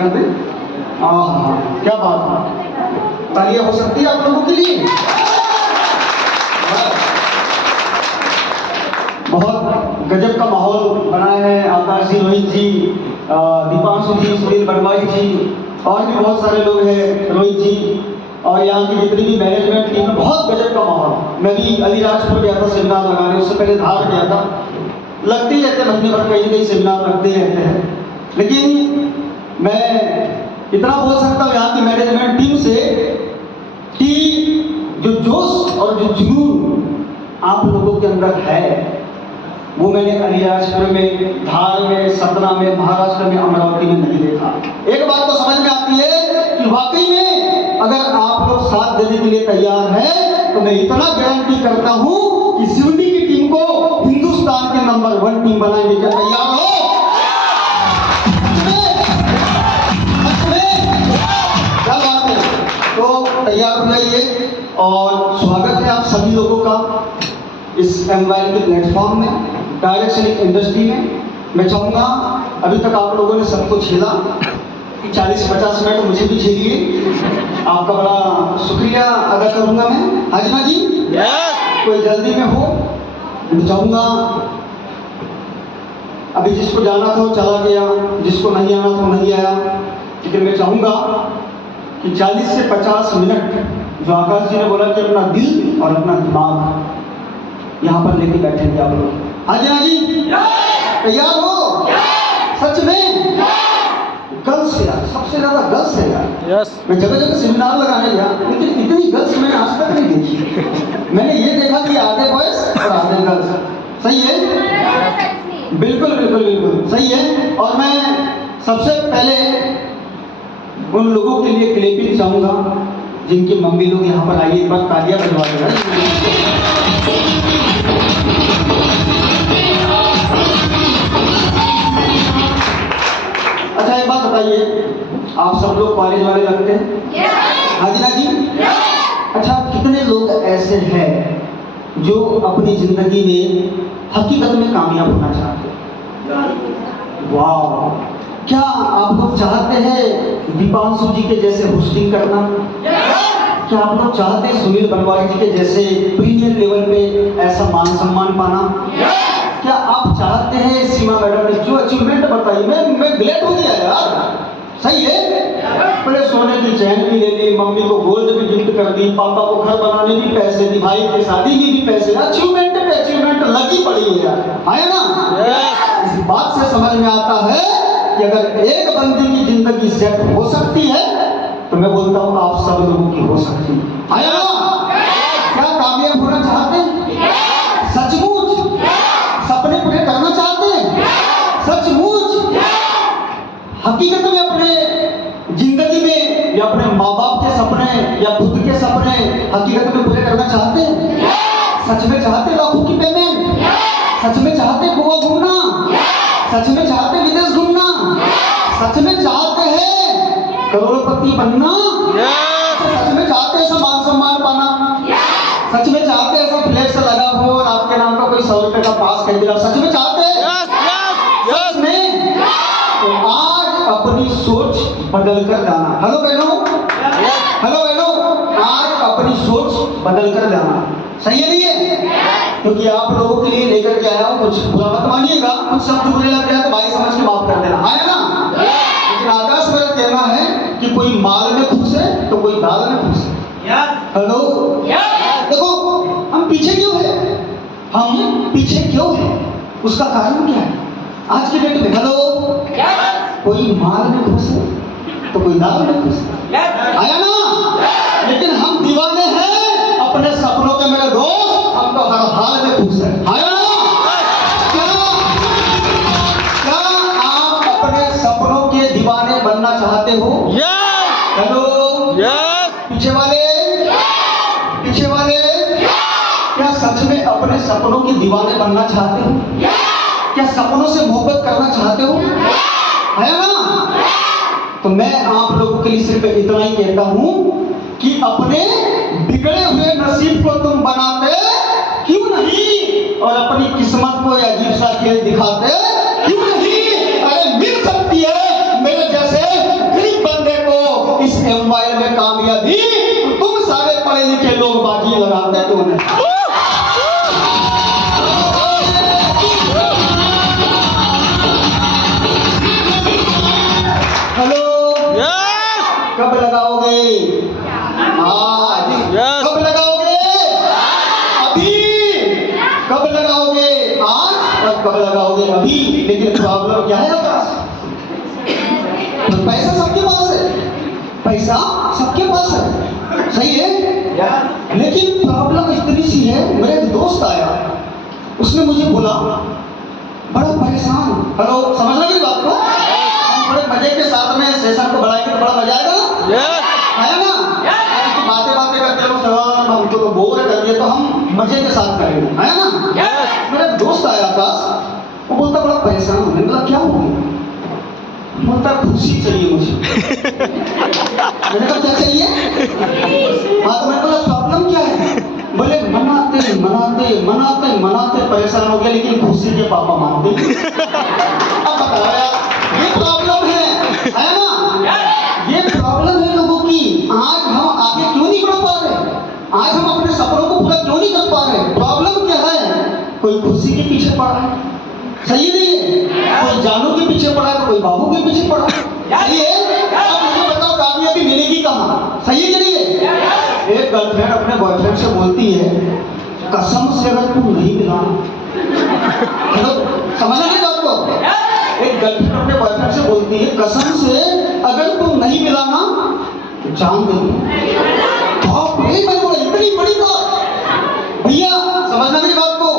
क्या बात है, तालियां हो सकती है आप लोगों के लिए। बहुत गजब का माहौल बना है। आकाश जी, रोहित जी, दीपांशु जी, सुनील बनवाई जी और भी बहुत सारे लोग हैं, रोहित जी, और यहाँ की जितनी भी मैनेजमेंट टीम है, बहुत गजब का माहौल। मैं भी अलीराजपुर गया था सेमिनार लगाने, उससे पहले धार गया था। लगते ही रहते महीने भर कहीं कहीं सेमिनार लगते रहते हैं, लेकिन मैं इतना बोल सकता हूँ यहाँ की मैनेजमेंट टीम से कि जो जोश और जो जुनून आप लोगों के अंदर है वो मैंने अलीराजपुर में, धार में, सतना में, महाराष्ट्र में, अमरावती में नहीं देखा। एक बात तो समझ में आती है कि वाकई में अगर आप लोग साथ देने के लिए तैयार हैं तो मैं इतना गारंटी करता हूं कि शिवनी की टीम को हिंदुस्तान के नंबर 1 टीम बनाने के तैयार हो। क्या बात है, तो तैयार हो जाइए और स्वागत है आप सभी लोगों का इस एमवाई के प्लेटफॉर्म में, डायरेक्शन इंडस्ट्री में। मैं चाहूँगा, अभी तक आप लोगों ने सबको झेला, 40-50 मिनट मुझे भी झेलिए। आपका बड़ा शुक्रिया अदा करूँगा मैं। हाजिमा जी, कोई जल्दी में हो, मैं चाहूँगा अभी जिसको जाना था वो चला गया, जिसको नहीं आना था वो नहीं आया, लेकिन मैं चाहूँगा कि 40 से 50 मिनट जो आकाश जी ने बोला कि अपना दिल और अपना दिमाग यहाँ पर लेके बैठेंगे आप लोग। हाजी हाजी तैयार हो? सच में गर्ल्स यार, सबसे ज्यादा गर्ल्स है यार। मैं जगह जगह सेमिनार लगाने गया, लेकिन इतनी गर्ल्स मैंने आज तक नहीं देखी। मैंने ये देखा कि आधे बॉयज और आधे गर्ल्स। सही है? बिल्कुल बिल्कुल बिल्कुल सही है। और मैं सबसे पहले उन लोगों के लिए क्लैपिंग चाहूंगा जिनकी मम्मी लोग यहाँ पर आई, एक बार तालियां बजवा देना। अच्छा एक बात बताइए, आप सब लोग कॉलेज वाले लगते हैं? हाजी ना जी? अच्छा, कितने लोग ऐसे हैं जो अपनी जिंदगी में हकीकत में कामयाब होना चाहते हैं? वाह, क्या आप लोग चाहते हैं दीपांशु जी के जैसे होस्टिंग करना? क्या आप लोग चाहते हैं सुनील बनवारी जी के जैसे प्रीमियर लेवल पे ऐसा मान सम्मान पाना? क्या आप चाहते हैं सीमा मैडम ने जो अचीवमेंट बताई, मैं ग्लेड हो गया यार। सही है? पहले सोने की चैन भी ले ली, मम्मी को गोल्ड भी गिफ्ट कर दी, पापा को घर बनाने भी पैसे दी, भाई की शादी की भी पैसे। अचीवमेंट पे अचीवमेंट लगी पड़ी है यार, है ना? इस बात से समझ में आता है कि अगर एक बंदी की जिंदगी सेट हो सकती है तो मैं बोलता हूँ आप सब लोगों की हो सकती है ना? क्या कामयाब होना चाहते हैं? सचमुच सपने पूरे करना चाहते हैं? सचमुच हकीकत में अपने जिंदगी में या अपने माँ बाप के सपने या खुद के सपने हकीकत में पूरे करना चाहते हैं? सच में चाहते लाखों की पेमेंट? सच में चाहते गोवा घूमना? सच में चाहते विदेश घूमना? सच में चाहते हैं करोड़पति बनना? सच में चाहते हैं ऐसा मान सम्मान पाना? सच में चाहते हैं ऐसा फ्लैक्स लगा हो और आपके नाम का कोई 100 रुपए का पास खरीद रहा? सच में चाहते हैं? सच में? तो आज अपनी सोच बदल कर जाना। हेलो बहनों, हेलो बहनों, आज अपनी सोच बदल कर जाना। सही है नहीं है? क्योंकि आप लोगों के लिए लेकर के आया हूँ, कुछ बुरा मत मानिएगा, कुछ शब्द बुरे लग जाए तो भाई समझ के माफ कर देना, आया ना? लेकिन आकाश मेरा कहना है कि कोई माल में खुश है तो कोई दाल में खुश है। हेलो, देखो हम पीछे क्यों है? हम पीछे क्यों है? उसका कारण क्या है? आज के डेट में हेलो, कोई माल में खुश है तो कोई दाल में खुश है, आया ना? लेकिन हम दीवाने हैं अपने सपनों के मेरे दोस्त, हम तो हर हाल में खुश है, आया ना? क्या आप अपने सपनों के दीवाने बनना चाहते हो? हेलो, पीछे वाले, पीछे वाले, क्या सच में अपने सपनों के दीवाने बनना चाहते हो? क्या सपनों से मोहब्बत करना चाहते हो? है ना? तो मैं आप लोगों के लिए सिर्फ इतना ही कहता हूं कि अपने बिगड़े हुए नसीब को तुम बनाते क्यों नहीं, और अपनी किस्मत को अजीब सा खेल दिखाते क्यों नहीं? अरे मिल सकती है मेरे जैसे मोबाइल में कामयाबी, तुम सारे पढ़े लिखे लोग बाजी लगाते क्यों नहीं? हेलो, कब लगाओगे? आज। कब लगाओगे? अभी। कब लगाओगे? आज। और कब लगाओगे? अभी। लेकिन प्रॉब्लम क्या है आकाश? पैसा सबके पास है, पैसा सबके पास है, सही है, लेकिन प्रॉब्लम इतनी सी है। मेरे एक दोस्त आया, उसने मुझे बोला, बड़ा परेशान। हेलो, समझ रहे बात को? हम बड़े मजे के साथ में सेशन को बढ़ाएंगे तो बड़ा मजा आएगा ना? आया ना? बातें बातें करते रहो सर, हमको तो बोर कर दिया, तो हम मजे के साथ करेंगे, है ना? मेरा दोस्त आया आकाश, वो बोलता बड़ा परेशान हूँ। मैंने बोला क्या हो गया? बोलता खुशी चाहिए मुझे। मैंने कहा क्या चाहिए? हाँ, तो मैंने बोला प्रॉब्लम क्या है? बोले मनाते मनाते मनाते मनाते परेशान हो गया, लेकिन खुशी के पापा मानते। अब बताओ यार, ये प्रॉब्लम है ना? ये प्रॉब्लम है लोगों की। आज हम आगे क्यों नहीं बढ़ पा रहे? आज हम अपने सपनों को पूरा क्यों नहीं कर पा रहे? प्रॉब्लम क्या है? कोई खुशी के पीछे पड़ा है, सही नहीं है? कोई जानू के पीछे पड़ा है, तो कोई बाबू के पीछे पड़ा है, सही है? अब मुझे बताओ कामयाबी मिलेगी कहाँ? सही है कि नहीं है? एक गर्लफ्रेंड अपने बॉयफ्रेंड से बोलती है, कसम से अगर तुम नहीं मिलाना, मतलब समझना नहीं बात को? एक गर्लफ्रेंड अपने बॉयफ्रेंड से बोलती है, कसम से अगर तुम नहीं मिलाना तो जान दे दूं। बाप रे, मैं बोला इतनी बड़ी बात भैया, समझना मेरी बात को?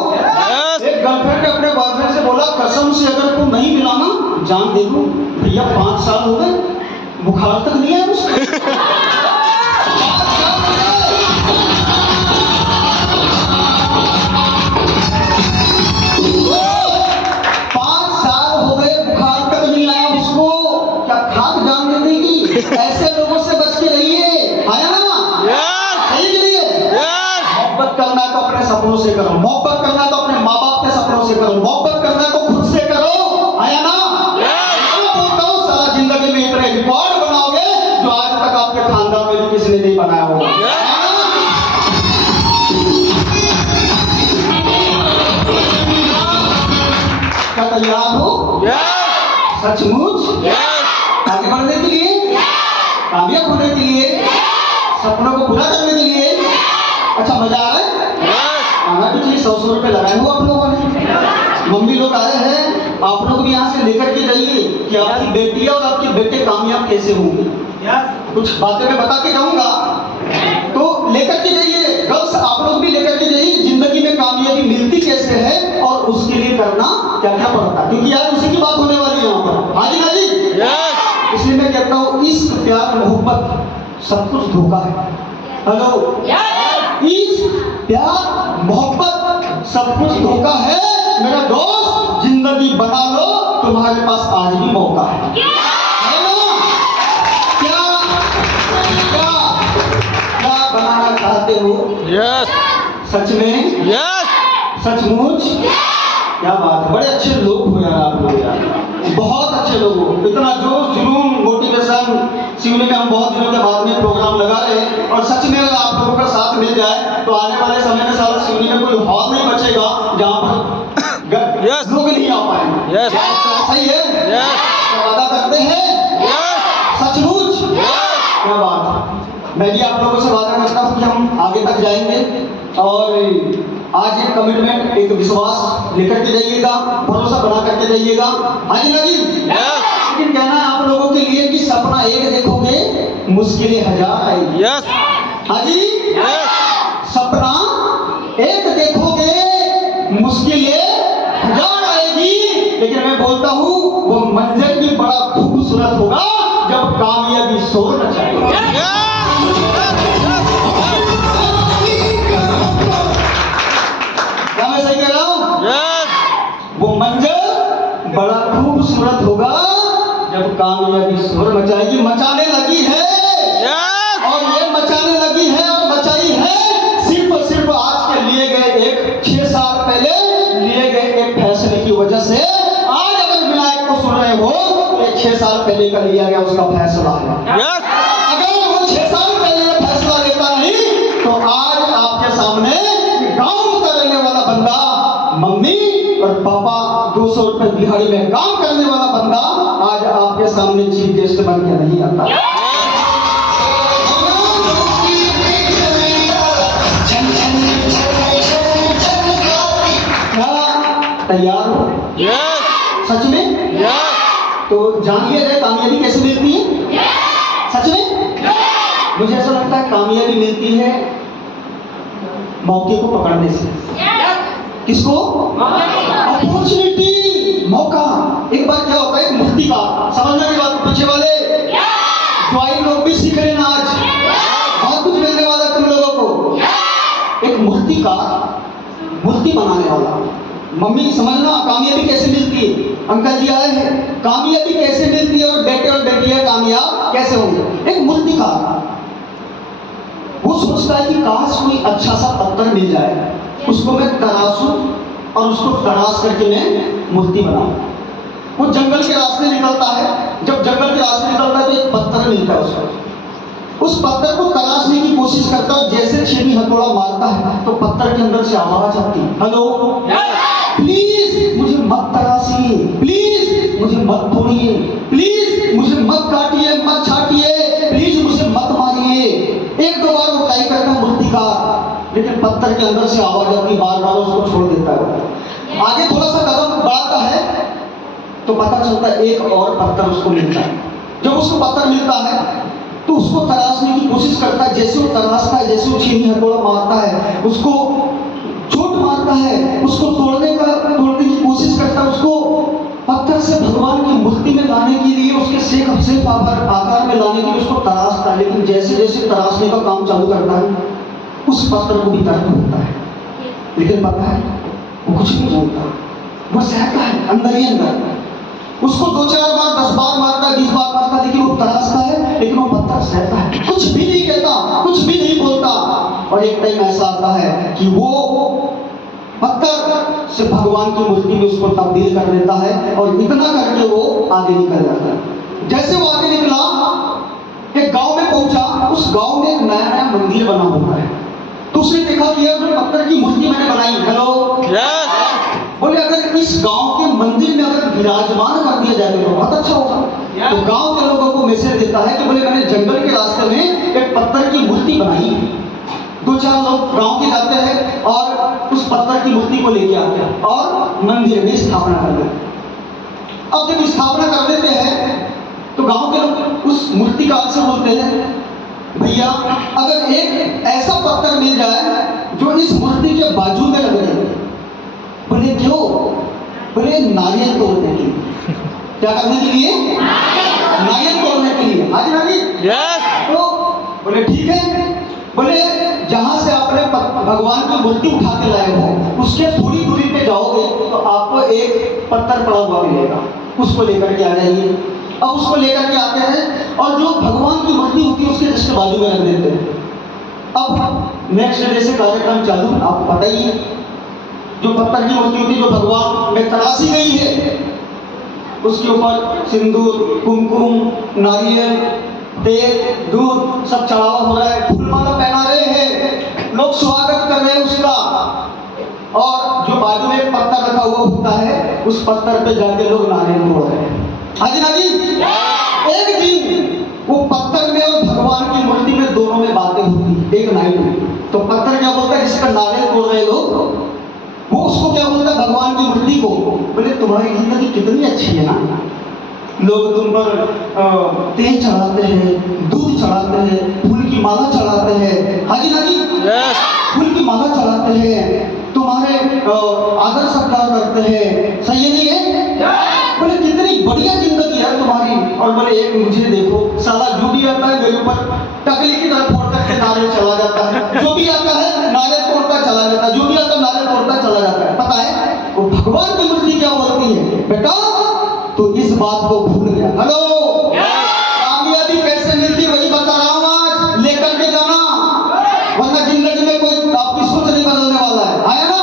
एक गर्लफ्रेंड ने अपने बॉयफ्रेंड से बोला, कसम से अगर तुम नहीं मिलाना जान दे दूं। भैया 5 साल हो गए, बुखार तक नहीं है उसको। 5 साल हो गए, बुखार तक नहीं आया उसको। क्या खाक जान दे देगी? ऐसे लोगों से बच के रहिए, आया ना? सही के लिए मोहब्बत करना है तो अपने सपनों से करो, मोहब्बत करना है तो अपने माँ बाप के सपनों से करो, मोहब्बत करना है तो खुद से करो, आया ना? बोलता हूँ सारा जिंदगी में इतने रिकॉर्ड बनाओगे जो आज तक आपके खानदान में भी किसी ने नहीं बनाया होगा। क्या तैयार हो? सचमुच आगे बढ़ने के लिए, कामयाब होने के लिए, सपनों को पूरा करने के लिए? अच्छा, मजा आ रहा है? आना भी चाहिए। 100 रुपए लगाए हो आप लोगों ने। मम्मी लोग आए हैं, आप लोग भी यहाँ से लेकर के जाइए कि आपकी बेटी और आपके बेटे कामयाब कैसे होंगे। कुछ बातें मैं बता के जाऊंगा, तो लेकर के जाइए। गर्ल्स आप लोग भी लेकर के जाइए, जिंदगी में कामयाबी मिलती कैसे है और उसके लिए करना क्या क्या पड़ता है, क्योंकि यार उसी की बात होने वाली है यहाँ पर। हाँ जी, हाँ जी। इसलिए मैं कहता हूँ इश्क प्यार मोहब्बत सब कुछ धोखा है। हेलो, इश्क प्यार मोहब्बत सब कुछ धोखा है मेरा दोस्त। जिंदगी बना लो, तुम्हारे पास आज भी मौका है ना? क्या क्या क्या बनाना चाहते हो? सच में? सचमुच? क्या बात है, बड़े अच्छे लोग हो यार आप लोग, यार बहुत अच्छे लोग हो। इतना जोश जुनून मोटिवेशन सिवनी में हम बहुत दिनों के बाद में प्रोग्राम लगा रहे हैं, और सच में अगर आप लोगों का साथ मिल जाए तो आने वाले समय में सारा सिवनी में कोई हॉल नहीं बचेगा जहाँ पर लोग नहीं आ पाएंगे। सही है? वादा करते हैं? सचमुच? क्या बात है, मैं भी आप लोगों से वादा करता हूँ कि हम आगे तक जाएंगे, और आज एक कमिटमेंट, एक विश्वास लेकर के जाइएगा, भरोसा बना करके जाइएगा। हाँ जी, ना जी? लेकिन कहना है आप लोगों के लिए कि सपना एक देखोगे, मुश्किलें 1000 आएगी। हाँ जी? सपना एक देखोगे, मुश्किलें 1000 आएगी, लेकिन मैं बोलता हूँ वो मंजर भी बड़ा खूबसूरत होगा जब कामयाबी शोर मचाएगी। क्या मैं सही कह रहा हूँ? वो मंजर बड़ा खूबसूरत होगा जब कामयाबी शोर मचाएगी। मचाने लगी है, और ये मचाने लगी है और मचाई है सिर्फ और सिर्फ आज के लिए गए एक 6 साल पहले लिए गए एक फैसले की वजह से। आज अगर विनायक को सुन रहे हो, तो 6 साल पहले का लिया गया उसका फैसला है। अगर 200 रुपए दिहाड़ी में काम करने वाला बंदा आज आपके सामने चीफ गेस्ट बन के नहीं आता। क्या तैयार हो? सच में? तो जानिए रे कामयाबी कैसे मिलती है? सच में? मुझे ऐसा लगता है कामयाबी मिलती है मौके को पकड़ने से। किसको? अपॉर्चुनिटी, मौका। एक बार क्या होता है, एक मूर्ति का समझने की बात पीछे वाले ज्वाइन लोग भी सीख रहे ना, आज बहुत कुछ मिलने वाला तुम लोगों को। एक मूर्ति का मूर्ति बनाने वाला, मम्मी समझना कामयाबी कैसे मिलती है। अंकल जी आए हैं, कामयाबी कैसे मिलती है और बेटे और बेटियां कामयाब कैसे होंगे। एक मूर्ति का वो सोचता है कि काश कोई अच्छा सा पत्थर मिल जाए, उसको मैं तराशूं और उसको तराश करके मैं मूर्ति बनाऊं। वो जंगल के रास्ते निकलता है, जब जंगल के रास्ते निकलता है तो एक पत्थर मिलता है उसको। उस पत्थर को तराशने की कोशिश करता है, जैसे छेनी हथौड़ा मारता है तो पत्थर के अंदर से आवाज आती है, हेलो प्लीज मुझे मत तराशिए, प्लीज मुझे मत तोड़िए, प्लीज मुझे मत काटिए, मत छाटिए, प्लीज मुझे मत मारिए। एक दो बार वो ट्राई करता है मूर्तिकार, लेकिन पत्थर के अंदर से आवाज आती, बार बार उसको छोड़ देता है। आगे थोड़ा सा कदम बढ़ाता है तो पता चलता है एक और पत्थर उसको मिलता है। जब उसको पत्थर मिलता है तो उसको तराशने की कोशिश करता है, जैसे वो तराशता है, जैसे वो छेनी हथौड़ा मारता है, उसको चोट मारता है, उसको तोड़ने की कोशिश करता है, उसको पत्थर से भगवान की मूर्ति में लाने के लिए, उसके शेख आकार में लाने के लिए उसको तराशता है। लेकिन जैसे जैसे तराशने का काम चालू करता है उस पत्थर को भी दर्द होता है, लेकिन पता है वो कुछ नहीं बोलता, वो सहता है अंदर ही अंदर। उसको 2-4 बार 10 बार मारता है, 20 बार मारता है, लेकिन वो तराशता है, लेकिन वो पत्थर सहता है, कुछ भी नहीं कहता, कुछ भी नहीं बोलता। और एक टाइम ऐसा आता है कि वो पत्थर से भगवान की मूर्ति में उसको तब्दील कर देता है और इतना करके वो आगे निकल जाता है। जैसे वो आगे निकला, एक गांव में पहुंचा, उस गांव में एक नया नया मंदिर बना हुआ है। तो उसने देखा कि यार जो पत्थर की मूर्ति मैंने बनाई, हेलो बोले अगर इस गांव के मंदिर में अगर विराजमान कर दिया जाए तो बहुत अच्छा होगा। तो गांव के लोगों को मैसेज देता है कि बोले मैंने जंगल के रास्ते में एक पत्थर की मूर्ति बनाई। 2-4 लोग गांव के जाते हैं और उस पत्थर की मूर्ति को लेके आते हैं और मंदिर में स्थापना कर देते हैं। अब जब स्थापना कर देते हैं तो गांव के लोग उस मूर्तिकार से बोलते हैं, भैया अगर एक ऐसा पत्थर मिल जाए जो इस मूर्ति के बाजू में लग जाए। बोले क्यों? बोले नारियल तोड़ने के लिए। क्या करने के लिए? नारियल तोड़ने के लिए। हाँ जी नारियल। तो बोले ठीक है। बोले जहां से आपने भगवान की मूर्ति उठा के लाए हो उसके थोड़ी दूरी पे जाओगे तो आपको एक पत्थर पड़ा हुआ मिलेगा, उसको लेकर के आ जाइए। अब उसको लेकर के आते हैं और जो भगवान की मूर्ति होती है उसके जस्ट बाजू में रख देते हैं। अब नेक्स्ट डे से कार्यक्रम चालू, आपको पता ही है, जो पत्थर की मूर्ति होती है जो भगवान में तराशी गई है उसके ऊपर सिंदूर, कुमकुम, नारियल, तेल, दूध सब चढ़ावा हो रहा है, फूलमाला पहना रहे हैं, लोग स्वागत कर रहे हैं उसका। और जो बाजू में एक पत्थर रखा हुआ होता है उस पत्थर पे जाके लोग नारियल तोड़ रहे हैं। हाजी नाजी, एक दिन वो पत्थर में और भगवान की मूर्ति में दोनों में बातें होती, एक नाइट में। तो पत्थर क्या बोलता है, जिस पर नारियल तोड़ रहे लोग, वो उसको क्या बोलता है भगवान की मूर्ति को, बोले तुम्हारी जिंदगी कितनी अच्छी है ना, लोग तुम पर तेल चढ़ाते हैं, दूध चढ़ाते हैं, फूल की माला चढ़ाते हैं। हाजी नाजी, फूल की माला चढ़ाते हैं, तुम्हारे आदर सत्कार करते हैं, सही है नहीं है? बोले कितनी बढ़िया जिंदगी है तुम्हारी। और बोले एक मुझे देखो, साला जो भी आता है मेरे ऊपर टकली की तरफ फोड़ता है, नारियल चला जाता है, जो भी आता है नारियल तोड़ता चला जाता है, जो भी आता है नारियल तोड़ता चला जाता है। पता है वो भगवान की मूर्ति क्या बोलती है, बेटा तो इस बात को भूल गया। हेलो, कामयाबी कैसे मिलती वही बता रहा हूं, आज लेकर के जाना, वरना जिंदगी में कोई आपकी सोच नहीं बदलने वाला है। आया ना?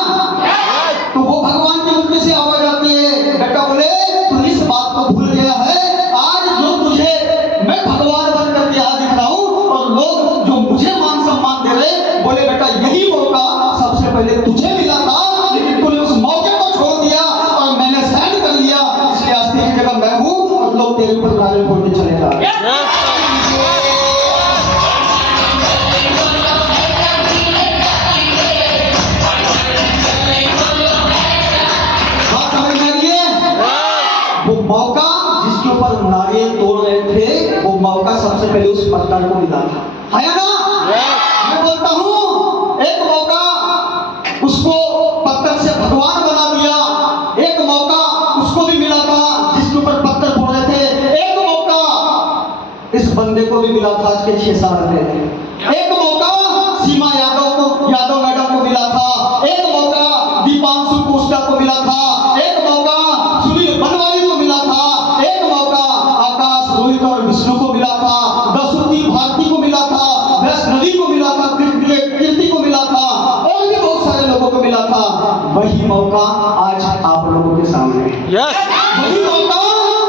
तो वो भगवान की मूर्ति से आवाज आती है, बेटा बोले तू इस बात को भूल गया है, आज जो तुझे मैं भगवान बन करके यहाँ दिख रहा हूँ और लोग जो मुझे मान सम्मान दे रहे, बोले बेटा यही मौका सबसे पहले तुझे मिला था, लेकिन तूने उस मौके को छोड़ दिया और मैंने सेंड होते चले जा रहे हैं। बात समझ में आ रही है? वो मौका जिसके ऊपर नारियल तोड़ रहे थे, वो मौका सबसे पहले उस पत्थर को मिला था, है ना? मैं बोलता हूँ एक मौका उसको पत्थर से भगवान बना दिया, एक मौका उसको भी मिला था जिसके ऊपर पत्थर फोड़ रहे थे, एक मौका इस बंदे को भी मिला था आज के 6 साल पहले, एक मौका सीमा यादव मैडम को मिला था, एक मौका दीपांशु कोष्टा को मिला था, एक मौका सुनील बनवारी को मिला था, एक मौका आकाश रोहित और विष्णु को मिला था, दसुती भारती को मिला था, वैष्णवी को मिला था, कीर्ति को मिला था, और भी बहुत सारे लोगों को मिला था। वही मौका आज आप लोगों के सामने है। वही मौका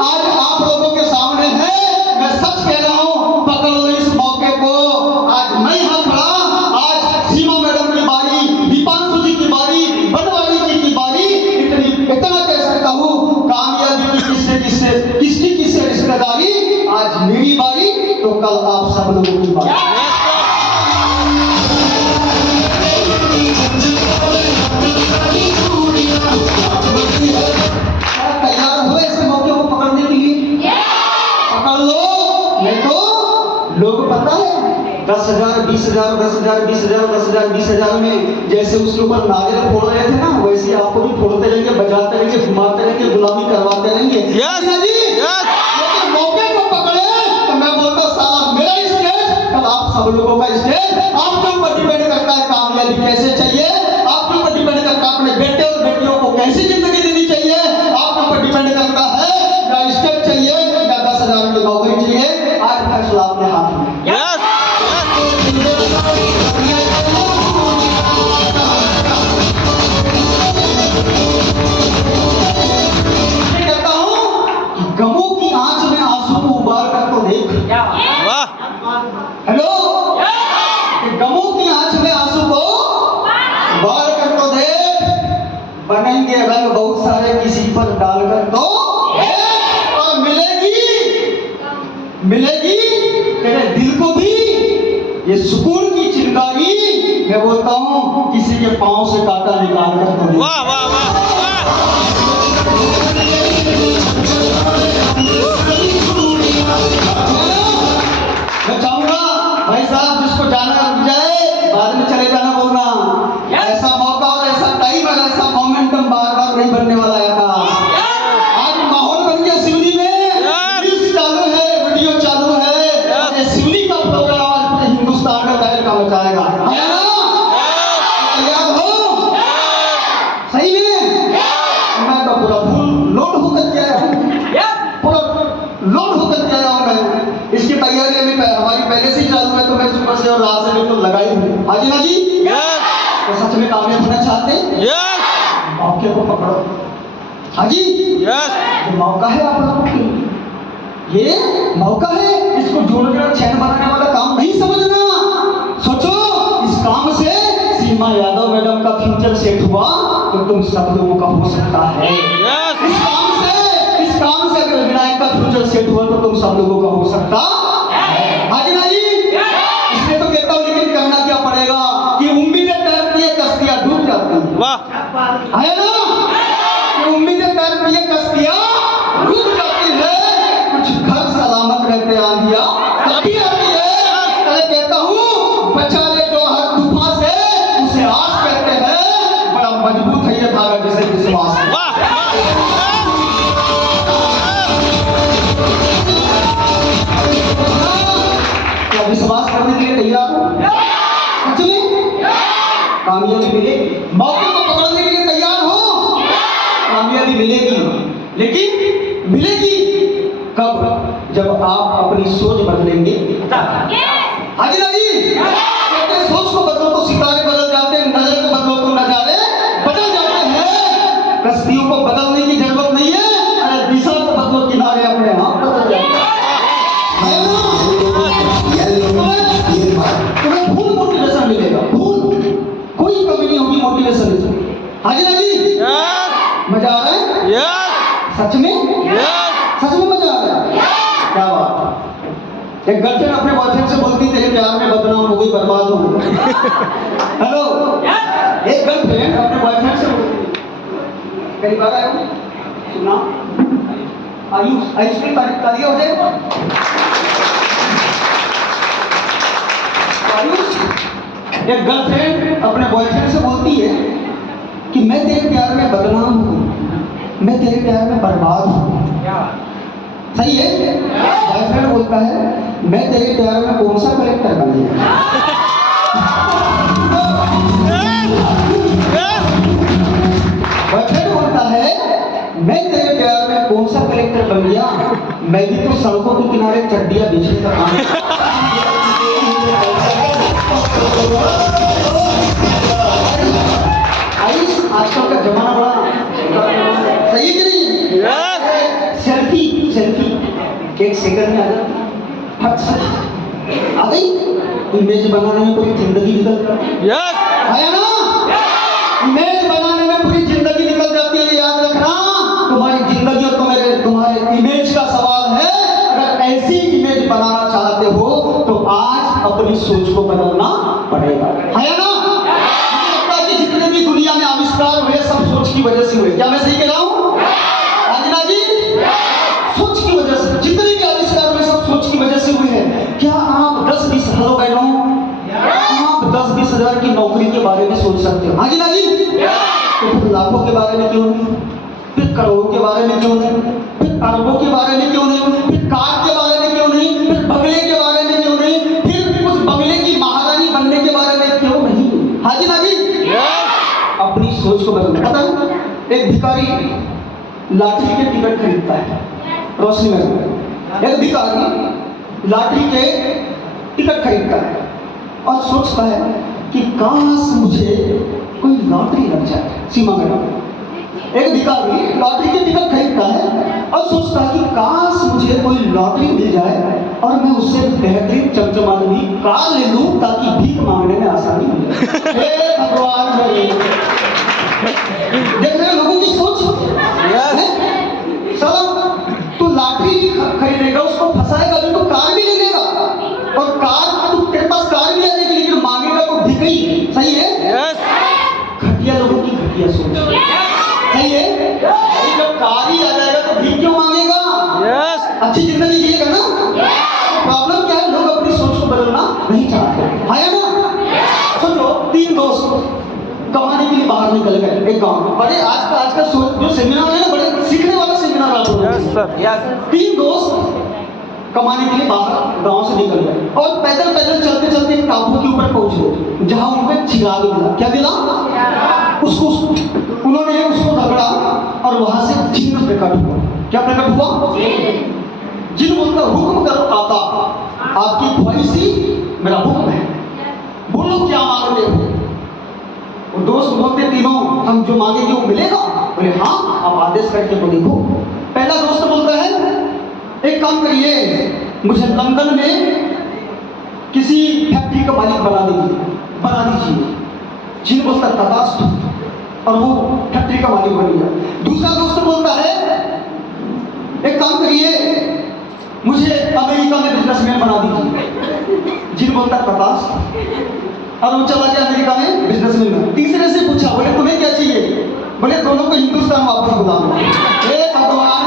आज आप लोगों के सामने है। मैं सच कह रहा हूँ, पकड़ लो इस मौके को। आज मैं यहाँ खड़ा, आज सीमा मैडम की बारी, दीपांशु जी की बारी, बनवारी जी की बारी, इतना कह सकता हूँ कामयाबी की किसकी किससे रिश्तेदारी, आज मेरी बारी तो कल आप सब लोगों की बारी। तैयार हो ऐसे मौके को पकड़ने के लिए? पकड़ लो, नहीं तो लोग पता है 10,000 20,000 10,000 20,000 10,000 20,000 में जैसे उसके ऊपर नारियल फोड़ रहे थे ना, वैसे आपको भी फोड़ते रहेंगे, बजाते रहेंगे, घुमाते रहेंगे, गुलामी करवाते रहेंगे। लेकिन मौके को पकड़े तो मैं बोलता साला मेरा स्टेज, कल आप सब लोगों का स्टेज। आपके ऊपर डिपेंड करता है कामयाबी कैसे चाहिए, आपके ऊपर डिपेंड करता है अपने बेटे और बेटियों को कैसी जिंदगी देनी चाहिए, आपके ऊपर डिपेंड करता है या स्टेज चाहिए या 10,000 की नौकरी चाहिए। आज फैसला अपने हाथ में। कहता हूँ गमों की आंच में आंसू को उबार कर तो देख। हेलो, गमों की आंच में आंसू को उबार कर तो देख, बनेंगे रंग बहुत सारे किसी पर डालकर तो, और मिलेगी तेरे दिल को भी ये सुकून की चिंगारी। मैं बोलता हूँ किसी के पांव से कांटा निकाल कर तो देख। वाह वाह वाह। मैं चाहूंगा भाई साहब जिसको जाना रुक जाए, बाद में चले जाना बोलना। ऐसा मौका और ऐसा टाइम और ऐसा मोमेंटम बार बार नहीं बनने वाला है। आज माहौल बन गया सिवनी में, रील्स चालू है, वीडियो चालू है, ये सिवनी का प्रोग्राम आज पूरे हिंदुस्तान का तहलका मचाएगा, है ना? तैयार हो? सही में मैं तो पूरा फुल लोड होकर के आया हूँ, पूरा लोड होकर के आया हूँ मैं। इसकी तैयारी अभी हमारी पहले से ही चालू है, तो मैं सुबह से और रात से बिल्कुल लगाई हूँ। हाजी ना जी, तो सच में कामयाब होना चाहते हैं? मौके को पकड़ो। हाजी, ये मौका है आप लोगों के लिए, ये मौका है। इसको जोड़ चैन बनाने वाला काम नहीं समझना। सोचो इस काम से सीमा यादव मैडम का फ्यूचर सेट हुआ तो तुम सब लोगों का हो सकता है। इस काम से अगर विनायक का फ्यूचर सेट हुआ तो तुम सब लोगों का हो सकता है। हाजी ना जी, इसलिए तो कहता हूँ, लेकिन करना क्या पड़ेगा कि उम्मीदें तैरती है, कश्तियां डूब जाती है। वाह, है ना? कि उम्मीदें तैरती है, कश्तियां डूब जाती है, कुछ घर सलामत रहते आंधिया कभी आती है। अरे कहता हूँ बचा ले जो हर तूफान से, उसे आस कहते हैं, बड़ा मजबूत है ये धागा जिसे विश्वास है। क्या विश्वास करने के लिए तैयार हो? सच में कामयाबी मिलेगी। मौके को पकड़ने के लिए तैयार हो? कामयाबी मिलेगी, लेकिन मिलेगी कब? जब आप अपनी सोच बदलेंगे। हाजी ना जी, कहते सोच को बदलो तो सितारे बदल जाते हैं, नजर को बदलो तो नजारे बदल जाते हैं। कश्तियों को बदलने की जरूरत नहीं है, अरे दिशा को बदलो, किनारे अपने आप बदल जाते हैं। तुम्हें फुल मोटिवेशन मिलेगा, फुल, कोई कमी नहीं होगी मोटिवेशन में। हाजी ना जी, मजा आ रहा है? सच में? सच में मजा आ रहा है? क्या बात। एक गर्लफ्रेंड अपने बॉयफ्रेंड से बोलती तेरे प्यार में बदनाम हो गई, बर्बाद हो गई। हेलो, एक गर्लफ्रेंड अपने बॉयफ्रेंड से बोलती, कई बार आया हूँ सुना, आयुष की तालियां हो जाए। आयुष, एक गर्लफ्रेंड अपने बॉयफ्रेंड से बोलती है कि मैं तेरे प्यार में बदनाम हूँ, मैं तेरे प्यार में बर्बाद हूँ। सही है? बॉयफ्रेंड बोलता है मैं तेरे प्यार में कौन सा करेक्टर बन गया। बॉयफ्रेंड बोलता है मैं तेरे प्यार में कौन सा करेक्टर बन गया, मैं भी तो सड़कों के किनारे चड्डियां बेचने का काम। आजकल का जमाना बड़ा सही है कि नहीं? सेल्फी सेल्फी एक सेकंड में आ जाती, फट से आ गई। इमेज बनाने में पूरी जिंदगी निकल आया ना, इमेज बनाने में पूरी जिंदगी निकल जाती है। याद रखना, तुम्हारी जिंदगी और तुम्हारे इमेज का सवाल है। अगर ऐसी इमेज बनाना चाहते हो तो आज अपनी सोच को बदलना पड़ेगा, है ना? मुझे लगता है कि जितने भी दुनिया में आविष्कार हुए सब सोच की वजह से हुए। क्या मैं सही कह रहा हूँ अंजना जी? सोच की वजह से जितने भी आविष्कार हुए सब सोच की वजह से हुए हैं। क्या आप 10-20 हेलो बहनों, आप 10-20 हजार की नौकरी के बारे में सोच सकते हो? अंजना जी, तो फिर लाखों के बारे में क्यों नहीं, फिर करोड़ों के बारे में क्यों नहीं, फिर अरबों के बारे में क्यों नहीं, फिर कार के बारे में क्यों नहीं, फिर बंगले के बारे में क्यों नहीं, फिर उस बंगले की महारानी बनने के बारे में क्यों नहीं? हाजी नाजी, अपनी सोच को बदलना। पता है, एक भिखारी लाटरी के टिकट खरीदता है रोशनी में। एक भिखारी लाटरी के टिकट खरीदता है और सोचता है कि काश मुझे कोई लॉटरी लग जाए। सीमा मैडम, एक भिखारी लॉटरी के टिकट खरीदता है और सोचता है कि काश मुझे कोई लॉटरी मिल जाए और मैं उससे बेहतरीन चमचमाती कार ले लूं ताकि भीख मांगने में आसानी मिले। हे भगवान, देख रहे लोगों की सोच है। तू लॉटरी खरीदेगा, उसको फंसाएगा भी तो कार भी ले लेगा, और कार तू तेरे पास कार भी आ जाएगी लेकिन मांगेगा तो भीख ही। सही है? घटिया लोगों की घटिया सोच। सही है? जब कार ही आ जाएगा तो भीख क्यों मांगेगा? अच्छी जिंदगी जिएगा ना। प्रॉब्लम क्या है, लोग अपनी सोच को बदलना नहीं चाहते, है ना? समझो, 3 दोस्त कमाने के लिए बाहर निकल गए एक गांव में। बड़े आज का जो सेमिनार है ना, बड़े सीखने वाला सेमिनार आप लोगों को। 3 दोस्त कमाने के लिए बाहर गांव से निकल गए और पैदल पैदल चलते चलते एक टापू के ऊपर पहुंचे जहां उनको चिराग मिला। क्या मिला? उसको उन्होंने उसको पकड़ा और वहां से जिन्न प्रकट हुआ। क्या प्रकट हुआ? जिन्न बोलता हुक्म करो आता, आपकी ख्वाहिश ही मेरा हुक्म है, बोलो क्या मांगते हो। वो दोस्त बोलते तीनों, हम जो मांगेंगे वो मिलेगा। बोले हाँ, आप आदेश करके तो देखो। पहला दोस्त बोलता है एक काम करिए, मुझे लंदन में किसी फैक्ट्री का मालिक बना दीजिए। जिन बोलता तथास्तु, और वो फैक्ट्री का मालिक बन गया। दूसरा दोस्त बोलता है एक काम करिए, मुझे अमेरिका में बिजनेसमैन बना दीजिए। जिन बोलता तथास्तु, और वो चला गया अमेरिका में बिजनेसमैन बना। तीसरे से पूछा, बोले तुम्हें क्या चाहिए? बोले दोनों को हिंदुस्तान वापस बुला लो। हे भगवान,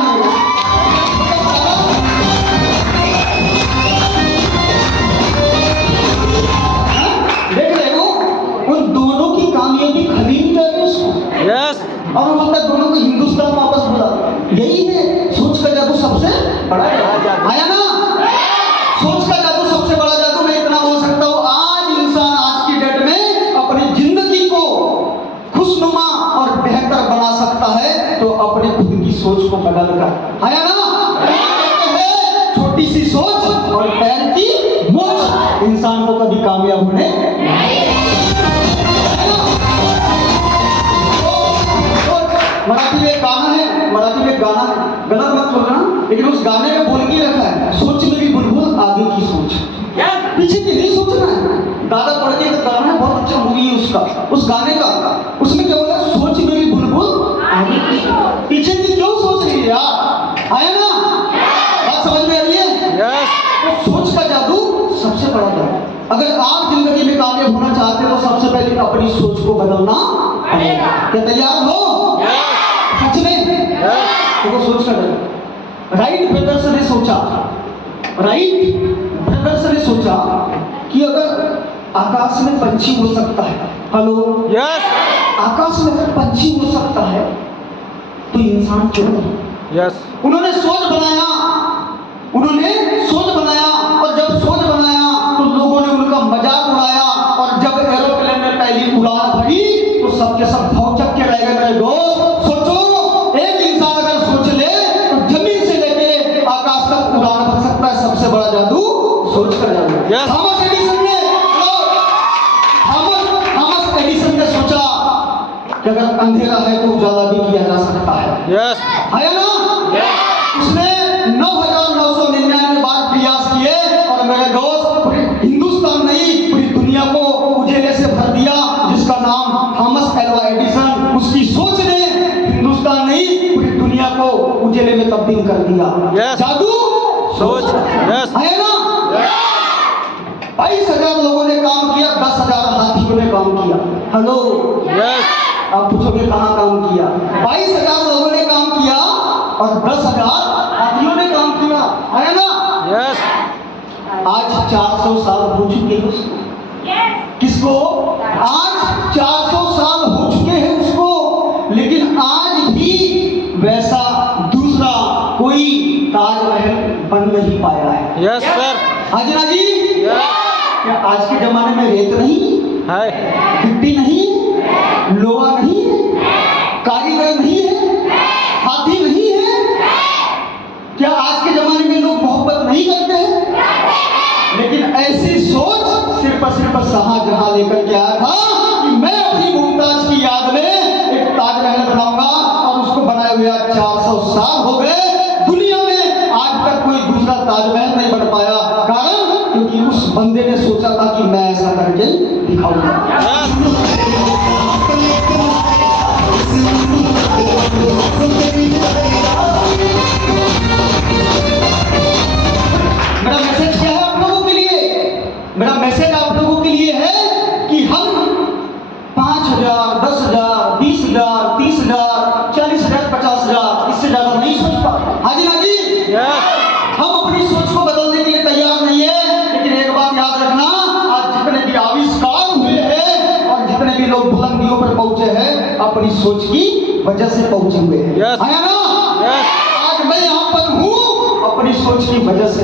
देख रहे हो, उन दोनों की कामयाबी खरीद जाएगी उसको। और वो बोलता है दोनों को हिंदुस्तान वापस बुला। यही है सोच का जादू, सबसे बड़ा आया ना। सोच का जादू सबसे बड़ा जादू। मैं इतना बोल सकता हूँ, आज इंसान आज की डेट में अपनी जिंदगी को खुशनुमा और बेहतर बना सकता है तो अपने खुद की सोच को बदल कर। आया ना? छोटी सी सोच और पैर की मोच इंसान को कभी कामयाब होने मराठी में एक गाना है, गलत मत सोचना, लेकिन उस गाने में बोल के रखा है, सोच मेरी बुलबुल आगे की सोच, पीछे की नहीं सोचना है। दादा पढ़ के गाना है, बहुत अच्छा मूवी है उसका, उस गाने का। उसमें क्या बोला? सोच मेरी बुलबुल आगे की सोच। पीछे की क्यों सोच रही है यार? आया ना? बात समझ में आ रही है? तो सोच का जादू सबसे बड़ा जादू। अगर आप जिंदगी में कामयाब होना चाहते हो तो सबसे पहले अपनी सोच को बदलना पड़ेगा। क्या तैयार हो? सच में? तो वो सोच का जादू। राइट ब्रदर्स ने सोचा, कि अगर आकाश में पंछी हो सकता है, हेलो, आकाश में अगर पंछी हो सकता है तो इंसान क्यों नहीं? उन्होंने सोच बनाया और जब सोच बनाया तो लोगों ने उनका मजाक उड़ाया और जब एरोप्लेन में पहली उड़ान भरी तो सबके सब भौचक के रह गए। मेरे दोस्त सोचो, एक इंसान अगर सोच ले तो जमीन से लेके आकाश तक उड़ान भर सकता है। सबसे बड़ा जादू सोच का जादू। थॉमस एडिसन ने सोचा कि अगर अंधेरा है तो उजाला भी किया जा सकता है। है ना? उसने 9,999 बार प्रयास किए और मेरे दोस्त पूरे हिंदुस्तान नहीं पूरी दुनिया को उजेले से भर दिया, जिसका नाम थॉमस एल्वा एडिसन। उसकी सोच ने हिंदुस्तान नहीं पूरी दुनिया को उजेले में तब्दील कर दिया। जादू सोच है ना? 22,000 लोगों ने काम किया, 10,000 हाथियों ने काम किया। हेलो, आप पूछोगे कहाँ काम किया? 22,000 लोगों ने काम किया और 10,000 हाथियों ने काम किया, है ना? आज 400 साल हो चुके हैं उसको। किसको? आज 400 साल हो चुके हैं उसको, लेकिन आज भी वैसा दूसरा कोई ताजमहल बन नहीं पाया है। हाजिरा जी, क्या आज के जमाने में रेत नहीं है, मिट्टी नहीं, लोहा नहीं है, कारीगर नहीं है, हाथी नहीं है? क्या आज के जमाने में लोग मोहब्बत नहीं करते हैं? लेकिन ऐसी सोच सिर्फ शाहजहां लेकर के आया था कि मैं अपनी मुमताज की याद में एक ताजमहल बनाऊंगा, और उसको बनाए हुए 400 साल हो गए। दुनिया में आज तक कोई दूसरा ताजमहल नहीं बन पाया। कारण क्योंकि उस बंदे ने सोचा था कि मैं ऐसा करके दिखाऊंगा। मेरा मैसेज क्या है आप लोगों के लिए? मेरा मैसेज आप लोगों के लिए है कि हम 5,000, 10,000, 20,000, 30,000, 40,000, 50,000 इससे ज्यादा नहीं सोच पाते। हाजी ना जी, हम अपनी सोच को बदलने के लिए तैयार नहीं है। लेकिन एक बात याद रखना, आज जितने भी आविष्कार हुए हैं और जितने भी लोग बुलंदियों पर पहुंचे हैं, अपनी सोच की वजह से पहुंचे हुए हैं। है ना? आज मैं यहाँ पर हूँ अपनी सोच की वजह से।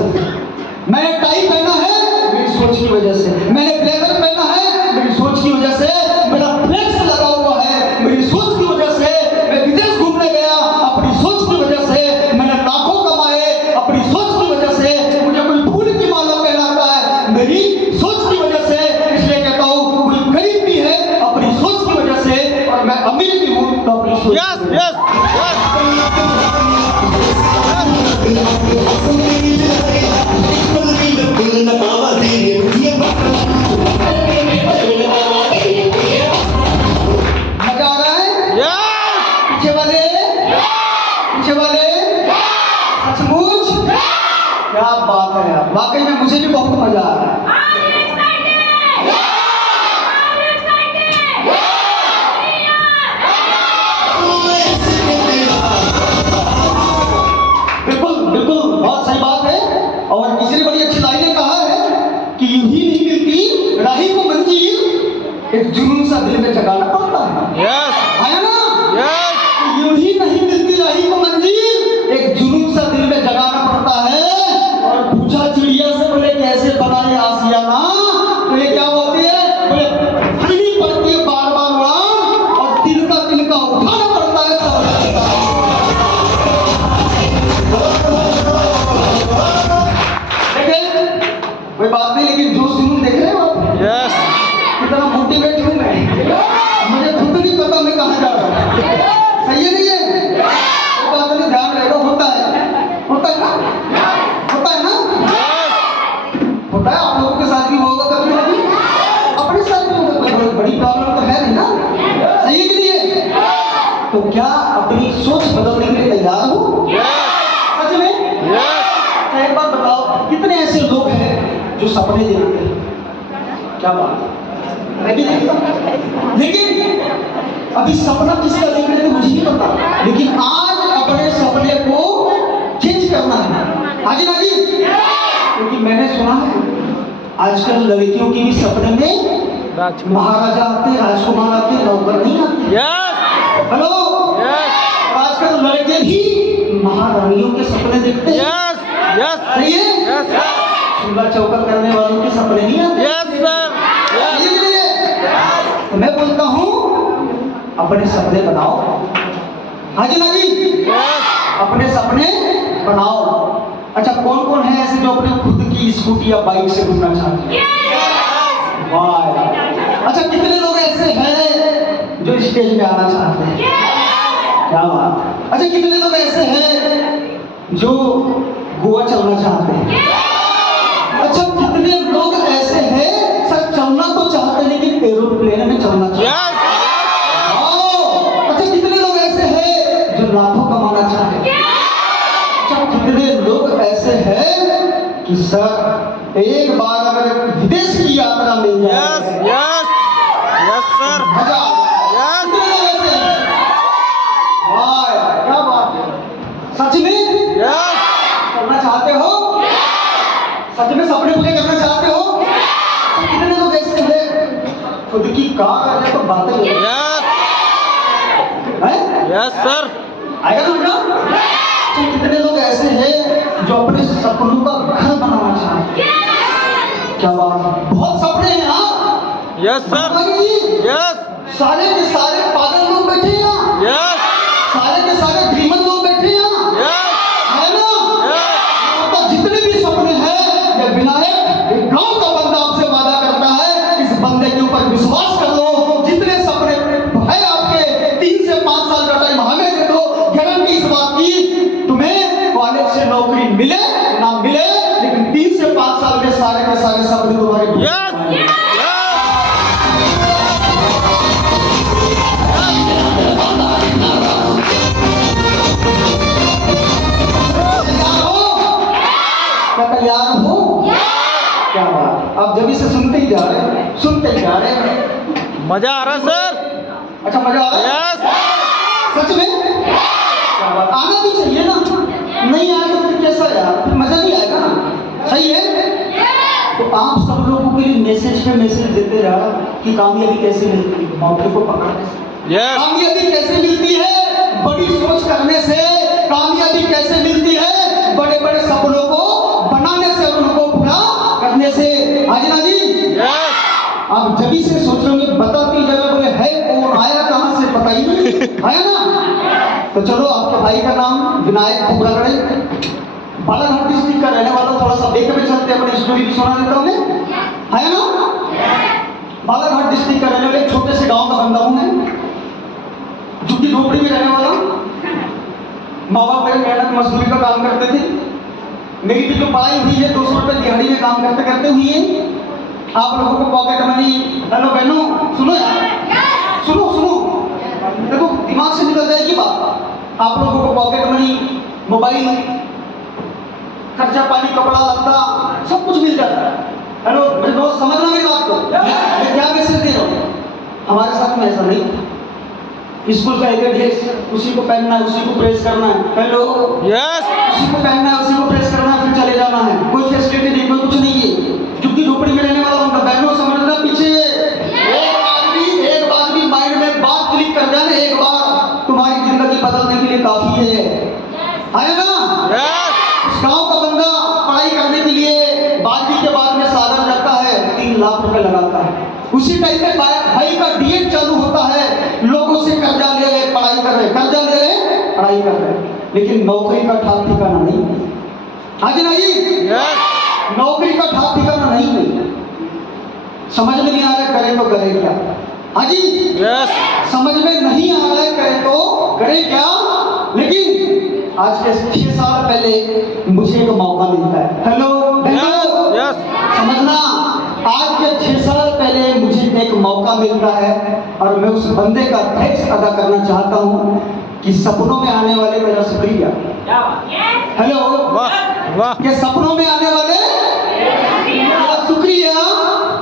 मैंने टाई पहना है मेरी सोच की वजह से, मैंने ब्लेजर पहना है मेरी सोच की वजह से, मेरा फ्लेक्स लगा हुआ है मेरी सोच की वजह से, मैं विदेश घूमने गया अपनी सोच की वजह से, मैंने लाखों कमाए अपनी सोच की वजह से, मुझे कोई फूल की माला पहनाता है मेरी सोच की वजह से। इसलिए कहता हूँ कोई गरीब भी है अपनी सोच की वजह से, और मैं अमीर भी हूँ तो अपनी सोच। मजा आ रहा है? पीछे वाले सचमुच क्या बात है यार, वाकई में मुझे भी बहुत मजा आ रहा है। बिल्कुल बहुत सही बात है। और इसलिए बड़ी अच्छी लाइनें कहा है कि यूं ही नहीं मिलती राही को मंजिल, एक जुनून सा दिल में जगाना पड़ता है। है ना? यूं ही नहीं मिलती राही को मंजिल, एक जुनून सा दिल में जगाना पड़ता है। और पूछा चिड़िया से, बोले कैसे बनाए आसियाना? तो ये क्या बोलती है? बोले ठंडी पड़ती है बार बार उड़ान, और दिल का उठाना पड़ता है। कोई बात नहीं, लेकिन जोश जुनून देख रहे हो आप? कितना मोटिवेट हूँ मैं, मुझे खुद नहीं पता मैं कहाँ जा रहा हूँ। सही है नहीं है? तो बात नहीं, ध्यान रहेगा। होता है ना? होता है, आप लोगों के साथ भी होगा कभी कभी, अपने साथ भी होगा। कोई बड़ी प्रॉब्लम तो है नहीं ना? सही है कि नहीं है? तो क्या अपनी सोच बदलने के लिए तैयार हो? सच में? एक बात बताओ, कितने ऐसे लोग हैं जो सपने देखते हैं? क्या बात है, मैं भी देखता हूं। लेकिन अभी सपना किसका देख रहे थे मुझे नहीं पता, लेकिन आज अपने सपने को चेंज करना है। हाजी नाजी, क्योंकि मैंने सुना है आजकल लड़कियों की भी सपने में महाराजा आते, राजकुमार आते, नौकर नहीं आते। हेलो, आजकल लड़के भी महारानियों के सपने देखते हैं। सही है? चूल्हा चौका करने वालों के सपने नहीं आते। तो मैं बोलता हूँ अपने सपने बनाओ। हाजी नाजी, अपने सपने बनाओ। अच्छा, कौन कौन है ऐसे जो अपने खुद की स्कूटी या बाइक से घूमना चाहते हैं? वाह। अच्छा, कितने लोग ऐसे हैं जो स्टेज पे आना चाहते हैं? क्या बात। अच्छा, कितने लोग ऐसे हैं जो गोवा चलना चाहते हैं? अच्छा, कितने लोग ऐसे हैं सर चलना तो चाहते हैं लेकिन एरोप्लेन में चलना चाहते हैं? अच्छा, कितने लोग ऐसे हैं जो लाखों कमाना चाहते हैं? अच्छा, कितने लोग ऐसे हैं कि सर एक बार अगर विदेश की यात्रा मिल जाए, सर, मजा आ जाए। कितने लोग ऐसे हैं? वाह यार, क्या बात है। सच में करना चाहते हो? सच में सपने पूरे करना चाहते हो? तो कितने लोग ऐसे हैं खुद की कार आ जाए तो बातें हैं? सर, आएगा तो बेटा। तो कितने लोग ऐसे हैं जो अपने सपनों का घर बनाना चाहते हैं? क्या बात, बहुत सपने हैं। हाँ सर, सारे के सारे पागल लोग बैठे हैं यहाँ। सारे के सारे ड्रीमर लोग बैठे हैं यहाँ, है ना? तो जितने भी सपने हैं, ये विनायक एक गांव का बंदा आपसे वादा करता है, इस बंदे के ऊपर विश्वास कर लो। जितने सपने है आपके, 3 से 5 साल का टाइम हमें दे दो, गारंटी इस बात की तुम्हें कॉलेज से नौकरी मिले ना मिले, लेकिन 3 से 5 साल के सारे सपने तुम्हारे। तैयार हो? क्या बात, आप जब से सुनते ही जा रहे हैं। मजा आ रहा है सर। अच्छा, मजा आ रहा है? सच में? क्या बात, आना भी चाहिए ना। नहीं आया तो फिर कैसा यार, फिर मजा नहीं आएगा ना। सही है? तो आप सब लोगों के लिए मैसेज पे मैसेज देते जा कि कामयाबी कैसे मिलती है, मौके को पकड़ने से। कामयाबी कैसे मिलती है? बड़ी सोच करने से। कामयाबी कैसे मिलती है? बड़े बड़े सपनों को बनाने से, उनको पूरा करने से। हाजी नाजी, आप जभी से सोच रहे होंगे बताती जगह बोले है कौन, आया कहाँ से बताइए, आया ना? तो चलो, आपके भाई का नाम विनायक खोबरागड़े, बालाघाट डिस्ट्रिक्ट का रहने वाला। थोड़ा सा देख में चलते अपनी स्टोरी भी सुना देता हूँ मैं, है ना? बालाघाट डिस्ट्रिक्ट का रहने वाले एक छोटे से गांव का बंदा हूँ मैं, झुग्गी झोपड़ी में रहने वाला। माँ बाप मेरे मेहनत मजदूरी का काम करते थे। मेरी भी जो पढ़ाई हुई है 200 रुपये दिहाड़ी में काम करते करते हुई है। आप लोगों को पॉकेट मनी, हेलो बहनों सुनो यार, सुनो, देखो दिमाग से निकल जाएगी बात। आप लोगों को पॉकेट मनी, मोबाइल, खर्चा पानी, कपड़ा लत्ता सब कुछ मिल जाता है। हेलो मेरे दोस्त, समझना मेरी बात को, मैं क्या मैसेज दे रहा हूँ। हमारे साथ में ऐसा नहीं था। स्कूल का एक ड्रेस उसी को पहनना है, उसी को प्रेस करना है। हेलो, उसी को पहनना है, उसी को प्रेस करना है, फिर चले जाना है। कोई फैसिलिटी नहीं, कोई कुछ नहीं है। झुग्गी झोपड़ी में रहने वाला बंदा, बहनों समझना पीछे। एक बार भी माइंड में बात क्लिक कर जाए, एक बार तुम्हारी जिंदगी बदलने के लिए काफी है ना? उस गांव का बंदा पढ़ाई करने के लिए 12वीं के बाद में सागर जाता है, 3 लाख रुपए लगाता है। उसी टाइम में भाई का डीएड चालू होता है। लोगों से कर्जा ले रहे, पढ़ाई कर रहे, कर्जा ले रहे, पढ़ाई कर रहे, लेकिन नौकरी का ठाक ठिकाना नहीं। हाजी नहीं, नौकरी का ठाक ठिकाना नहीं। समझ में नहीं आ रहा है, करे तो करे क्या? हाजी, समझ में नहीं आ रहा है, करे तो करे क्या? लेकिन आज के 6 साल पहले मुझे एक मौका मिलता है। हेलो, समझना, आज के 6 साल पहले मुझे एक मौका मिलता है और मैं उस बंदे का थैंक्स अदा करना चाहता हूँ कि सपनों में आने वाले मेरा शुक्रिया। हेलो, वाह, के सपनों में आने वाले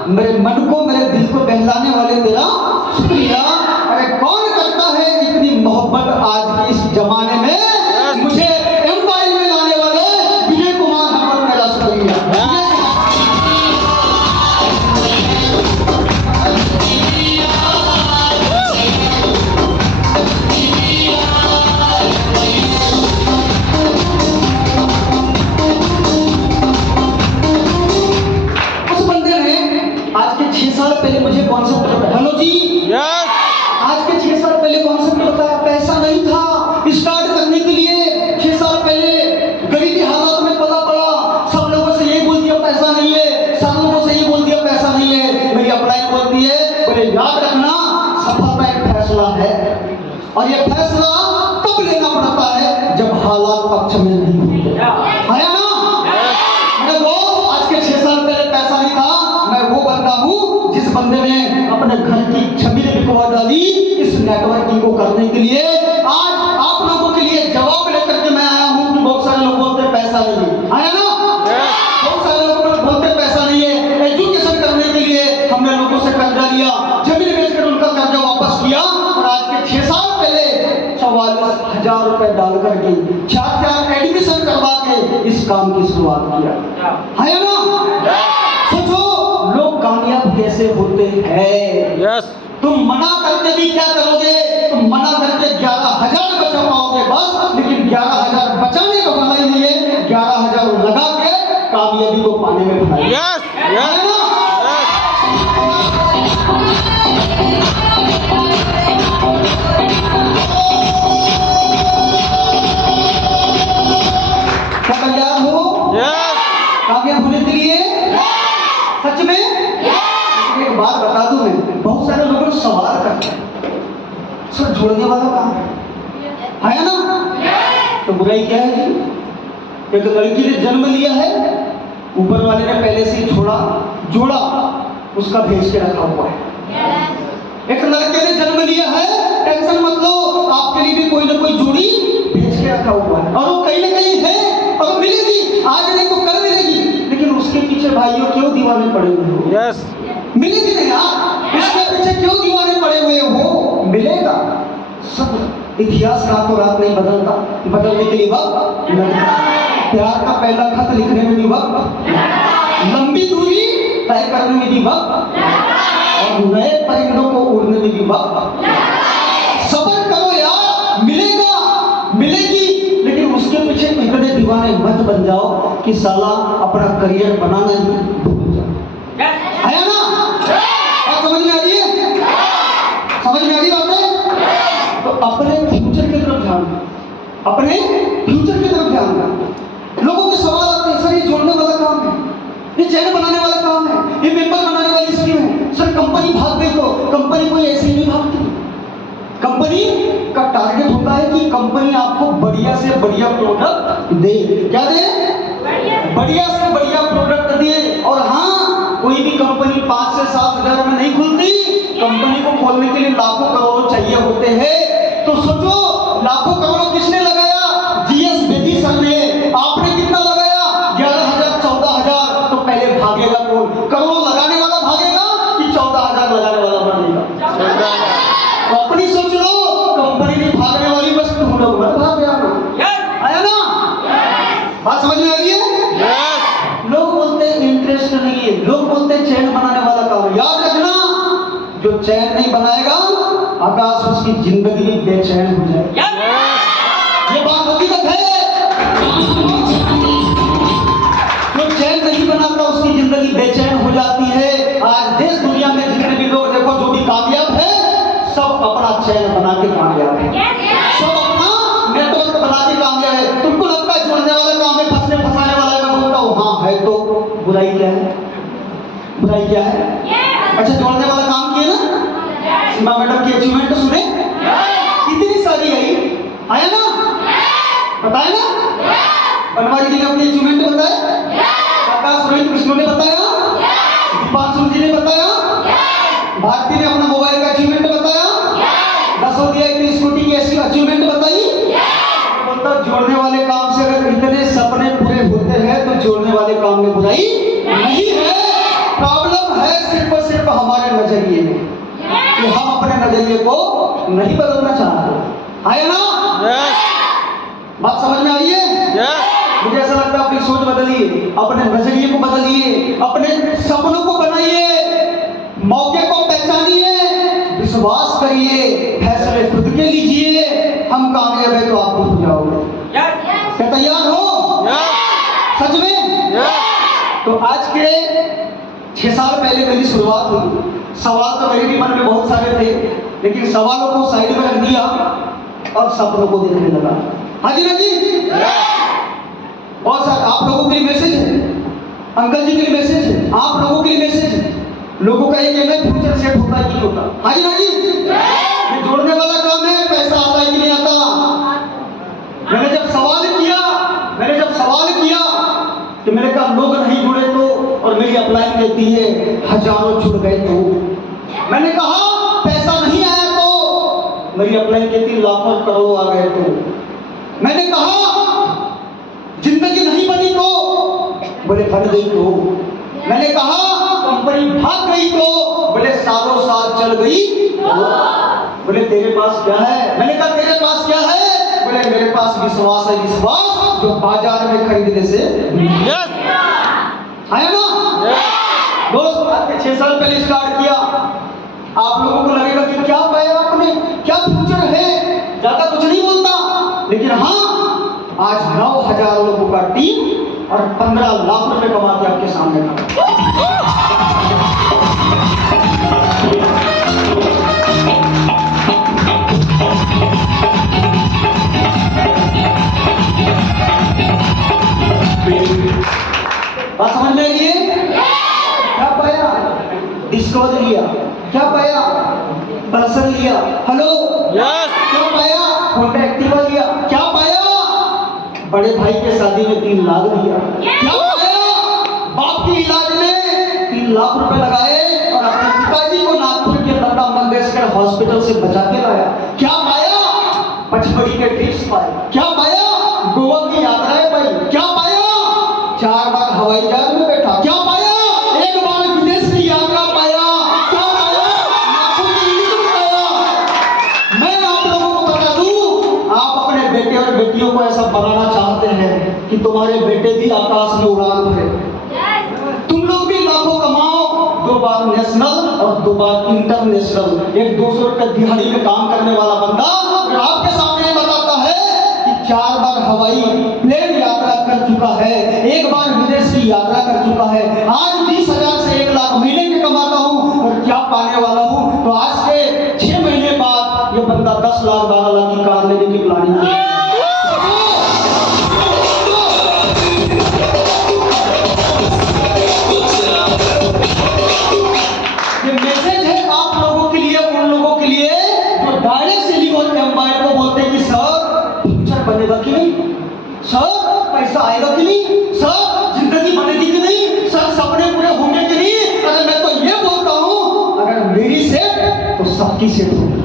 मेरे मन को, मेरे दिल को बहलाने वाले तेरा शुक्रिया। अरे कौन करता है इतनी मोहब्बत आज के इस जमाने में, मुझे एम्पायर में लाने वाले विजय कुमार हमर मेरा शुक्रिया। आज के 6 साल पहले मुझे कॉन्सेप्ट बताया, हेलो जी, यस, आज के 6 साल पहले कॉन्सेप्ट बताया, पैसा नहीं था स्टार्ट करने के लिए। 6 साल पहले गरीबी हालात में पता पड़ा, सब लोगों से ये बोल दिया पैसा नहीं है, सब लोगों से ये बोल दिया पैसा नहीं है। मेरी अपलाइन बोलती है, बोले याद रखना सफलता एक फैसला है, और ये फैसला तब लेना पड़ता है जब हालात पक्ष में नहीं होते, है ना? मेरे दोस्त, आज के 6 साल पहले पैसा नहीं था। मैं वो बंदा हूँ जिस बंदे ने अपने घर की छवि बिकवा डाली इस नेटवर्किंग को करने के लिए। आज आप लोगों के लिए जवाब लेकर के मैं आया हूँ कि बहुत सारे लोग बोलते पैसा नहीं है, आया ना? बहुत सारे लोग बोलते पैसा नहीं है। एजुकेशन करने के लिए हमने लोगों से कर्जा लिया, जमीन बेचकर उनका कर्जा वापस किया, और आज के 6 साल पहले 44,000 रुपए डाल करके 4 एडमिशन करवा के इस काम की शुरुआत किया, है ना? सोचो लोग कामयाब कैसे होते हैं। यस, तुम मना करके भी क्या करोगे? तुम मना करके 11,000 बचा पाओगे बस, लेकिन 11,000 बचाने का भला ही नहीं है, 11,000 लगा के कामयाबी को पाने में भला है। यस, यस, क्या तैयार हो यस, कामयाब होने के लिए? सच में? एक बात बता दूं, मैं बहुत सारे लोगों ने सवाल करते हैं, सर जोड़ने वाला काम है ना? तो बुराई क्या है जी? एक लड़की ने जन्म लिया है, ऊपर वाले ने पहले से ही छोड़ा जोड़ा उसका भेज के रखा हुआ है। एक लड़के ने जन्म लिया है, टेंशन मत लो, आपके लिए भी कोई ना कोई जोड़ी भेज के रखा हुआ है, और वो कहीं ना कहीं है और मिलेगी, आज नहीं तो कल मिलेगी। लेकिन उसके पीछे भाइयों क्यों दीवाने पड़े हुए हो? यस, मिलेगी नहीं यार, इसके पीछे क्यों दीवाने पड़े हुए हो? मिलेगा। सब इतिहास रातों रात नहीं बदलता, बदलने के लिए वक्त लगता है। प्यार का पहला खत लिखने में भी वक्त, लंबी दूरी तय करने में भी वक्त, और नए परिंदों को उड़ने में भी वक्त। सब्र करो यार, मिलेगा, मिलेगी, लेकिन उसके पीछे इतने दीवाने मत बन जाओ कि साला अपना करियर बनाना ही भूल जाओ, है ना? और समझ में आ रही है? समझ में आ रही बात है? तो अपने फ्यूचर की तरफ ध्यान दो, अपने फ्यूचर की तरफ ध्यान दो। लोगों के सवाल आते हैं, सर ये जोड़ने वाला काम है, ये चैन बनाने वाला काम है, ये मेंबर बनाने वाली स्कीम है, सर कंपनी भाग गई तो? कंपनी कोई ऐसे ही नहीं भागती। कंपनी का टारगेट होता है कि कंपनी आपको बढ़िया से बढ़िया प्रोडक्ट दे। क्या दे? बढ़िया से बढ़िया प्रोडक्ट दे। और हाँ, कोई भी कंपनी 5 से 7 हजार में नहीं खुलती, कंपनी को खोलने के लिए लाखों करोड़ों चाहिए होते हैं। तो सोचो, लाखों करोड़ों किसने लगाया? जीएस बेदी सर ने। आपने कितना लगाया? 11,000, 14,000। तो पहले भागेगा कौन? करोड़ों लगाने वाला भागेगा कि 14,000 लगाने वाला भागेगा? तो अपनी सोच लो, कंपनी नहीं भागने वाली, बस तुम लोग मत भाग जाओ, आया ना? बात समझ में आ रही है? लोग बोलते हैं इंटरेस्ट नहीं है, लोग बोलते हैं चैन बनाने वाला काम। याद रखना, जो चैन नहीं बनाएगा आकाश उसकी जिंदगी में बेचैन हो जाएगी। ये बात हकीकत है। जो चैन नहीं बनाता उसकी जिंदगी बेचैन हो जाती है। आज देश दुनिया में जितने भी लोग देखो, जो भी कामयाब है, सब अपना चैन बना के कामयाब है, सब अपना नेटवर्क बना के कामयाब है। तुमको लगता है जोड़ने वाला काम है, फंसने फंसाने वाला है? मैं बोलता हूँ हाँ है, तो बुराई क्या है? बुराई क्या है? अच्छा, जोड़ने वाला काम किए ना? सीमा मैडम की अचीवमेंट तो सुने, कितनी सारी आई, आया ना? बताया ना? बनवारी जी ने अपनी अचीवमेंट बताया, आकाश रोहित कृष्ण ने बताया, दीपांशु जी ने बताया, भारती ने अपना मोबाइल का अचीवमेंट बताया, दसोदिया की स्कूटी की ऐसी अचीवमेंट बताई। बोलता जोड़ने वाले काम से अगर इतने सपने पूरे होते हैं तो जोड़ने वाले काम में बुराई नहीं है। प्रॉब्लम है सिर्फ और सिर्फ हमारे नजरिए में कि हम अपने नजरिए को नहीं बदलना चाहते। है ना? यस बात समझ में आई है? यस मुझे ऐसा लगता है अपनी सोच बदलिए, अपने नजरिए को बदलिए, अपने सपनों को बनाइए, मौके को पहचानिए, विश्वास करिए, फैसले खुद के लीजिए। हम कामयाब है तो आप भी हो जाओगे। क्या तैयार हो? यस सच में? यस तो आज के 6 साल पहले मेरी शुरुआत हुई। सवाल तो मेरे भी मन में बहुत सारे थे, लेकिन सवालों को साइड में रख दिया और सपनों को देखने लगा। हाँ जी, ना जी? बहुत सारे आप लोगों के लिए मैसेज है, अंकल जी के लिए मैसेज है, आप लोगों के लिए मैसेज है। लोगों का ये कहना है फ्यूचर सेट होता है कि नहीं होता। हाँ जी, ना जी? ये जोड़ने वाला काम है, पैसा आता है कि नहीं आता। मैंने जब सवाल किया कि मैंने कहा लोग नहीं जुड़े तो, और मेरी अपलाइन कहती है हजारों जुड़ गए तो। मैंने कहा पैसा नहीं आया तो, मेरी अपलाइन कहती लाखों करोड़ों आ गए तो। मैंने कहा जिंदगी नहीं बनी तो, बोले बन गई तो। मैंने कहा कंपनी भाग गई तो, बोले सालों साल चल गई तो। बोले तेरे पास क्या है? मैंने कहा तेरे पास क्या है? बोले मेरे पास विश्वास है, विश्वास जो बाजार में खरीदने से यस है ना। दोस्त आज के 6 साल पहले स्टार्ट किया। आप लोगों को लगेगा कि क्या पाया आपने, क्या फ्यूचर है, ज्यादा कुछ नहीं बोलता, लेकिन हाँ आज 9,000 लोगों का टीम और 15 लाख रुपए कमा के आपके सामने खड़ा। बात समझ में आई है? क्या पाया? डिस्कवर लिया। क्या पाया? पल्सर लिया। हेलो यस क्या पाया? होंडा एक्टिवा लिया। क्या पाया? बड़े भाई के शादी में 3 लाख दिया। क्या पाया? बाप के इलाज में 3 लाख रुपए लगाए और अपने पिताजी को नागपुर के लता मंगेशकर हॉस्पिटल से बचा के लाया। क्या पाया? पचमढ़ी के ट्रिप्स पाए। क्या पाया? गोवा की यात्राएं पाई। क्या पाया? 4 बार हवाई जहाज में बैठा। क्या पाया? 1 बार विदेश की यात्रा पाया। क्या पाया? लाखों की इज्जत पाया। मैं आप लोगों को बता दूं, आप अपने बेटे और बेटियों को ऐसा बनाना चाहते हैं कि तुम्हारे बेटे भी आकाश में उड़ान भरे, तुम लोग भी लाखों कमाओ, 2 बार नेशनल और 2 बार इंटरनेशनल। एक 200 रुपए दिहाड़ी में काम करने वाला बंदा अगर आपके सामने बताता है कि 4 बार हवाई प्लेन यात्रा कर चुका है, 1 बार विदेश की यात्रा कर चुका है, आज 20,000 से 1 लाख महीने में कमाता हूँ और क्या पाने वाला हूँ, तो आज से 6 महीने बाद ये बंदा 10 लाख 12 लाख की कार लेने की प्लानिंग है। ये मैसेज है आप लोगों के लिए, उन लोगों के लिए जो डायरेक्ट सिलिकॉन एम्पायर को बोलते हैं कि सर फ्यूचर बनेगा कि नहीं, सर पैसा आएगा कि नहीं, सर जिंदगी बनेगी कि नहीं, सर सपने पूरे होंगे कि नहीं। अरे मैं तो ये बोलता हूँ अगर मेरी सेट तो सबकी सेट होगी,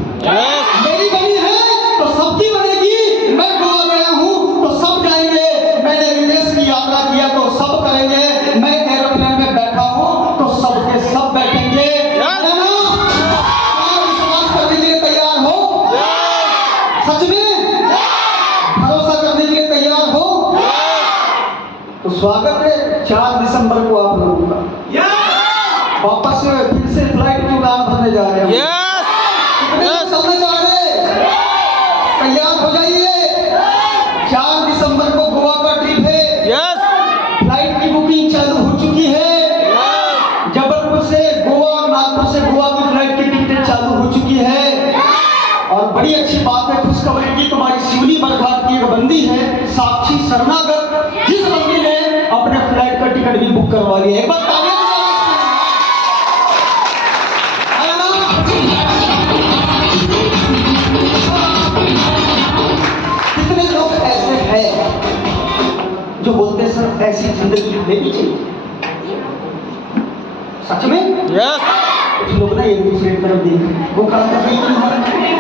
मेरी बनी है तो सबकी बनेगी। मैं गोवा गया हूँ तो सब जाएंगे, मैंने विदेश की यात्रा किया तो सब करेंगे, मैं एरोप्लेन में बैठा हूँ तो सबके सब बैठेंगे। विश्वास करने के लिए तैयार हो? सच में भरोसा करने के लिए तैयार हो? तो स्वागत है 4 दिसंबर को आप लोगों का। वापस से फिर से फ्लाइट की उड़ान भरने जा रहे हैं। चलने जा रहे हैं, तैयार हो जाइए। 4 दिसंबर को गोवा का ट्रिप है। फ्लाइट की बुकिंग चालू हो चुकी है। जबलपुर से गोवा और नागपुर से गोवा की फ्लाइट की टिकटें चालू हो चुकी है। और बड़ी अच्छी बात है, खुशखबरी की, तुम्हारी शिवली बरघाट की एक बंदी है साक्षी शरणागत, जिस बंदी ने अपने फ्लाइट का टिकट भी बुक करवा लिया। एक बार तालियां कितने लोग ऐसे हैं जो बोलते हैं सर ऐसी जिंदगी हमें भी चाहिए। सच में कुछ लोग ना एक दूसरे की तरफ देख, वो खड़ा कर रही है,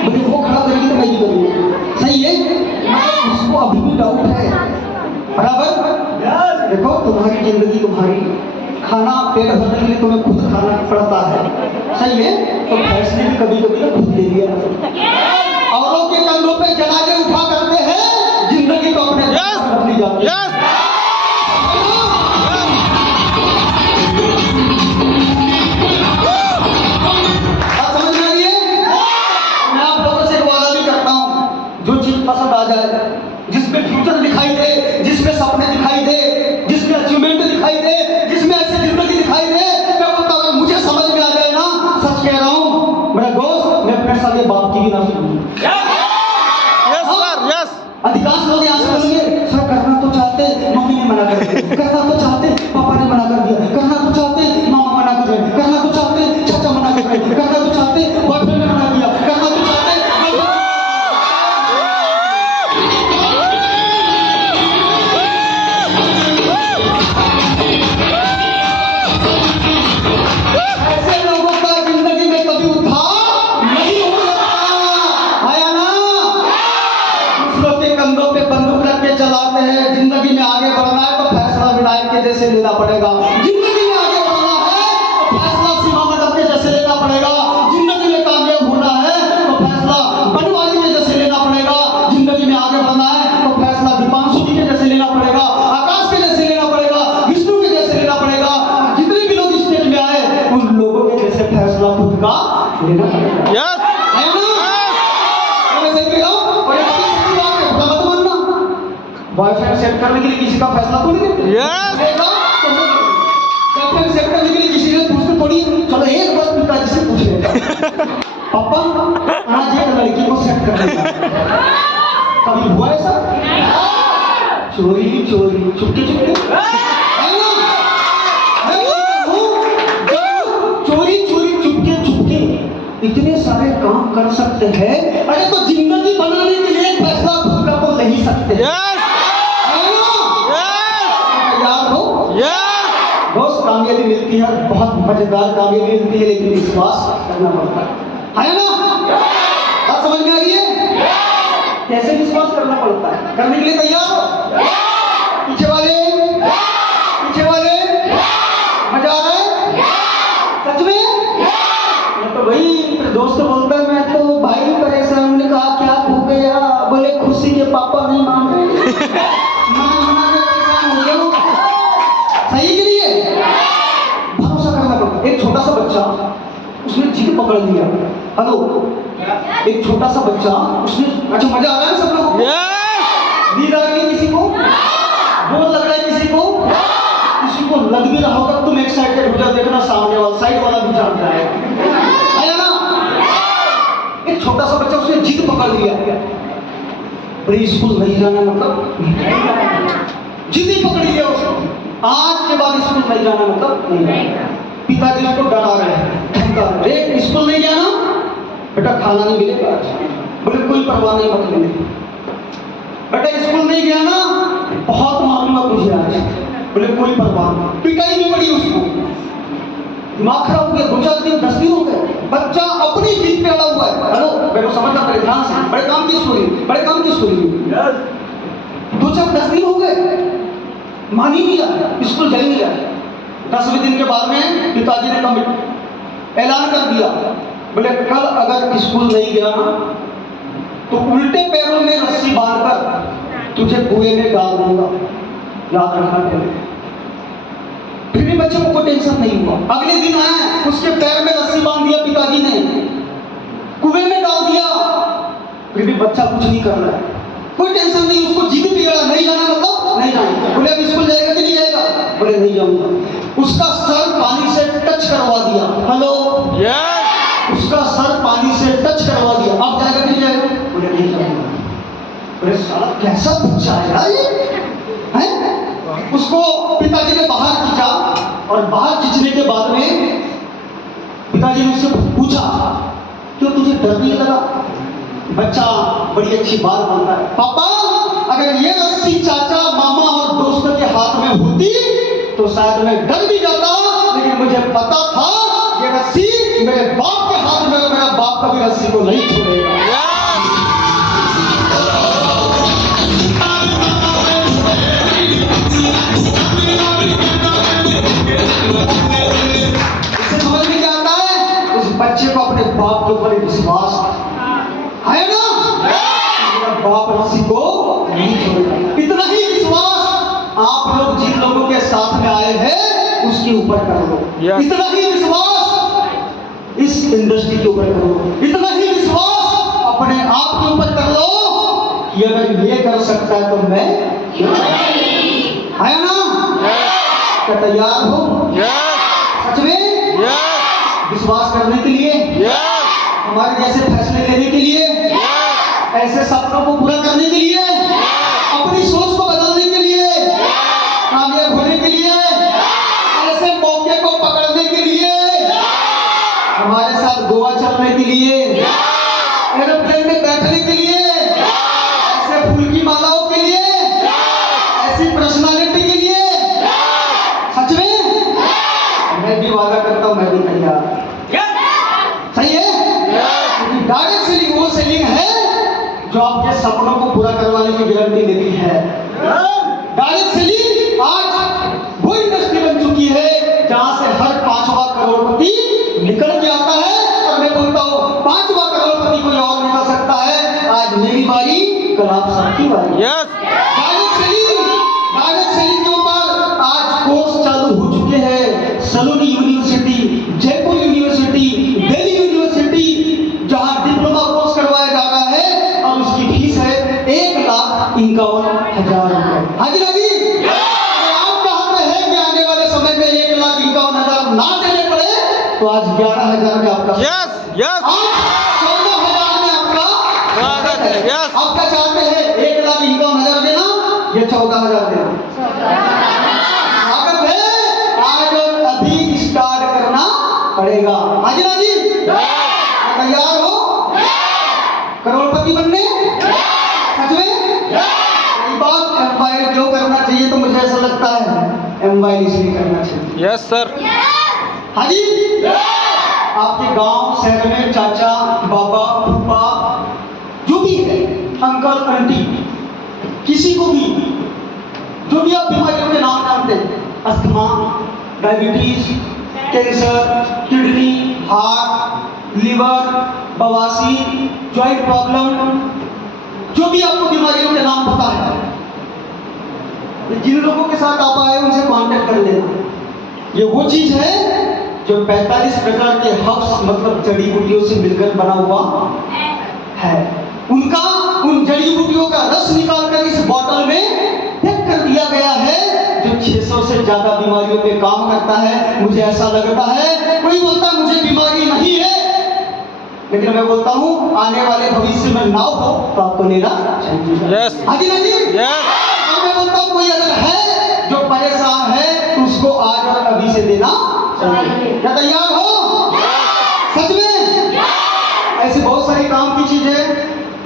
मुझे वो खड़ा करेगी तो मैं भी करूँगी। सही है, मगर उसको अभी भी डाउट है। बराबर देखो, तुम्हारी जिंदगी तुम्हारी, खाना पेट भरने के लिए तुम्हें खुद खाना पड़ता है, सही है, तो फैसले भी कभी कभी खुद ले लिया। औरों के कंधों पे जनाजे उठा करते हैं, जिंदगी को अपने रख ली जाती है। समझ में आ रही है? मैं आप लोगों से वादा भी करता हूँ, जो चीज पसंद आ जाए, जिसमें फ्यूचर दिखाई दे, जिसमें सपने दिखाई दे, जिसमें अचीवमेंट दिखाई दे, जिसमें ऐसी जिंदगी दिखाई दे, मैं बोलता हूँ अगर मुझे समझ में आ जाए ना, सच कह रहा हूँ मेरा दोस्त, मैं अपने साले बाप की भी ना सुनूंगी। अधिकांश लोग यहाँ से बोलेंगे, सर करना तो चाहते, मम्मी ने मना कर दिया, करना तो चाहते, पापा ने मना कर दिया, करना तो चाहते, मामा मना कर दिया, करना तो चाहते, चाचा मना कर दिया, करना तो चाहते, बॉयफ्रेंड ने मना किया, करना तो चाहते। ऐसे लोगों का जिंदगी में कभी उद्धार नहीं हो सकता, आया ना? दूसरों के कंधों पे बंदूक रख के चलाते हैं। जिंदगी में आगे बढ़ना है तो फैसला विनायक के जैसे लेना पड़ेगा। जिंदगी में आगे बढ़ना है तो फैसला सीमा मंडप के जैसे लेना पड़ेगा। जिंदगी में कामयाब होना है तो फैसला बनवारी के जैसे लेना पड़ेगा। जिंदगी में आगे बढ़ना है तो फैसला दीपांशु जी के जैसे लेना पड़ेगा, आकाश के जैसे लेना पड़ेगा, विष्णु के जैसे लेना पड़ेगा। जितने भी लोग स्टेज में आए उन लोगों के जैसे फैसला खुद का लेना पड़ेगा। बॉयफ्रेंड सेट करने के लिए किसी का फैसला थोड़ी लेते हैं। गर्लफ्रेंड सेट करने के लिए किसी ने पूछते थोड़ी, चलो एक बार पिताजी से पूछ लेगा, पापा आज एक लड़की को सेट कर देगा। कभी हुआ ऐसा? चोरी चोरी चुपके चुपके चोरी चोरी चुपके चुपके इतने सारे काम कर सकते हैं। अरे तो जिंदगी बनाने के लिए फैसला खुद का तो ले ही सकते हैं। दोस्त कामयाबी मिलती है, बहुत मजेदार कामयाबी मिलती है, लेकिन विश्वास करना पड़ता है ना? बात समझ में आ रही है? कैसे विश्वास करना पड़ता है? करने के लिए तैयार हो? पीछे वाले मजा आ रहा है? सच में? मैं तो भाई दोस्त बोलता है, मैं तो भाई परेशान। हमने कहा क्या हो गया? बोले खुशी के पापा नहीं मान रहे। सही के लिए भरोसा करना पड़ता। एक छोटा सा बच्चा, उसने जिद पकड़ लिया। हेलो, एक छोटा सा बच्चा, उसने, अच्छा मजा आ रहा है सब लोग? नींद आ रही है किसी को? बोर लग रहा है किसी को? किसी को लग भी रहा होगा, तुम एक साइड पे रुक जाओ, देखना सामने वाला साइड वाला भी जान रहा है ना? एक छोटा सा बच्चा, उसने जिद पकड़ लिया, प्री स्कूल नहीं जाना, मतलब जिद ही पकड़ लिया उसने, आज के बाद स्कूल नहीं जाना, मतलब नहीं। पिताजी उसको डरा रहे हैं, धमका रहे हैं, स्कूल नहीं जाना बेटा, खाना नहीं मिलेगा आज। बोले कोई परवाह नहीं, मत लेने बेटा, स्कूल नहीं गया ना, बहुत मारूंगा तुझे आज। बोले कोई परवाह नहीं, पिटाई नहीं पड़ी उसको, दिमाग खराब हो गया। 2-4 दिन 10 दिन हो गए, बच्चा अपनी जिद पे अड़ा हुआ है। हेलो मेरे को समझना पड़े ध्यान से, बड़े काम की स्टोरी, बड़े काम की स्टोरी। 2-4-10 दिन हो गए, मान ही नहीं रहा, स्कूल जा ही नहीं रहा। 10वें दिन के बाद में पिताजी ने ऐलान कर दिया, बोले कल अगर स्कूल नहीं गया ना तो उल्टे पैरों में रस्सी बांधकर तुझे कुएं में डाल दूंगा, याद रखना पड़ेगा। फिर भी बच्चे को कोई टेंशन नहीं हुआ। अगले दिन आया, उसके पैर में रस्सी बांध दिया पिताजी ने, कुएं में डाल दिया, फिर भी बच्चा कुछ नहीं कर रहा है, कोई टेंशन नहीं। उसको जिद बिगड़ा, नहीं जाना मतलब नहीं जाना। बोले अब स्कूल जाएगा कि नहीं जाएगा? बोले नहीं जाऊंगा। उसका सर पानी से टच करवा दिया। हेलो, उसका सर पानी से टच करवा दिया, अब जाएगा कि नहीं जाएगा? बोले नहीं जाऊंगा। बोले साला कैसा बच्चा है यार ये, हैं? उसको पिताजी ने बाहर खींचा, और बाहर खींचने के बाद में पिताजी ने उससे पूछा, क्यों तुझे डर नहीं लगा? बच्चा बड़ी अच्छी बात बोलता है, पापा अगर ये रस्सी चाचा मामा और दोस्तों के हाथ में होती तो शायद मैं डर भी जाता, लेकिन मुझे पता था ये रस्सी मेरे बाप के हाथ में, मेरा बाप कभी रस्सी को नहीं छोड़ेगा। अपने बाप के ऊपर विश्वास है ना, मेरा बाप किसी को नहीं छोड़ेगा। इतना ही विश्वास आप लोग जिन लोगों के साथ में आए हैं उसके ऊपर कर लो। Yes. इतना ही विश्वास इस इंडस्ट्री के ऊपर कर लो। इतना ही विश्वास अपने आप के ऊपर कर लो कि अगर ये कर सकता है तो मैं क्यों नहीं? है ना? क्या तैयार हो? सच में विश्वास करने के लिए, हमारे जैसे फैसले लेने के लिए, ऐसे सपनों को पूरा करने के लिए, अपनी सोच को बदलने के लिए, कामयाब होने के लिए, ऐसे मौके को पकड़ने के लिए, हमारे साथ गोवा चलने के लिए, एरोप्लेन में बैठने के लिए, ऐसे फूल की मालाओं के लिए, ऐसी पर्सनालिटी के लिए, सच में मैं भी वादा करता हूं, मैं भी तैयार। सही है? क्योंकि डायरेक्ट सेलिंग वो सेलिंग है जो आपके सपनों को पूरा करवाने की गारंटी देती है। डायरेक्ट सेलिंग आज वो इंडस्ट्री बन चुकी है जहां से हर 5वां करोड़पति निकल के आता है। और मैं बोलता हूं 5वां करोड़पति कोई और निकल सकता है। आज मेरी बारी, कल आप सबकी बारी। डायरेक्ट सेलिंग के ऊपर आज कोर्स चालू हो चुके हैं। Saloni university, Jaipur university, Delhi university, जहां डिप्लोमा कोर्स करवाया जा रहा है और उसकी फीस है 1,51,000 रुपए। हाजिर हाजी, आप चाहते हैं कि आने वाले समय में 1,51,000 ना देने पड़े तो आज 11,000 में आपका, आज 14,000 में आपका, आप क्या चाहते हैं? 1,51,000 देना या 14,000 देना? स्वागत है, आज और अभी स्टार्ट करना पड़ेगा। हाजिर हाजी, तैयार हो करोड़पति बनने? सच में? यही बात एम्पायर क्यों करना चाहिए? तो मुझे ऐसा लगता है एम्पायर इसलिए करना चाहिए। Yes sir. हाजी, आपके गांव शहर में चाचा, बाबा, फूफा, जो भी है, अंकल, आंटी, किसी को भी जो भी आप बीमारियों के नाम जानते हैं, asthma, diabetes, cancer, kidney, heart, liver, बवासीर, जॉइंट प्रॉब्लम, जो भी आपको बीमारियों के नाम पता है, जिन लोगों के साथ आप आए उनसे कांटेक्ट कर लेना। ये वो चीज है जो 45 प्रकार के हर्ब्स मतलब जड़ी बूटियों से मिलकर बना हुआ है। उनका उन जड़ी बूटियों का रस निकालकर इस बोतल में पैक कर दिया गया है जो 600 से ज्यादा बीमारियों पे काम करता है। मुझे ऐसा लगता है, कोई बोलता है मुझे बीमारी नहीं है, लेकिन मैं बोलता हूँ आने वाले भविष्य में ना हो तो आपको लेना चाहिए। यस। हाजी हाजी, और मैं बोलता हूँ कोई अगर है जो परेशान है तो उसको आज और अभी से देना चाहिए। क्या तैयार हो? सच में? ऐसी बहुत सारी काम की चीजें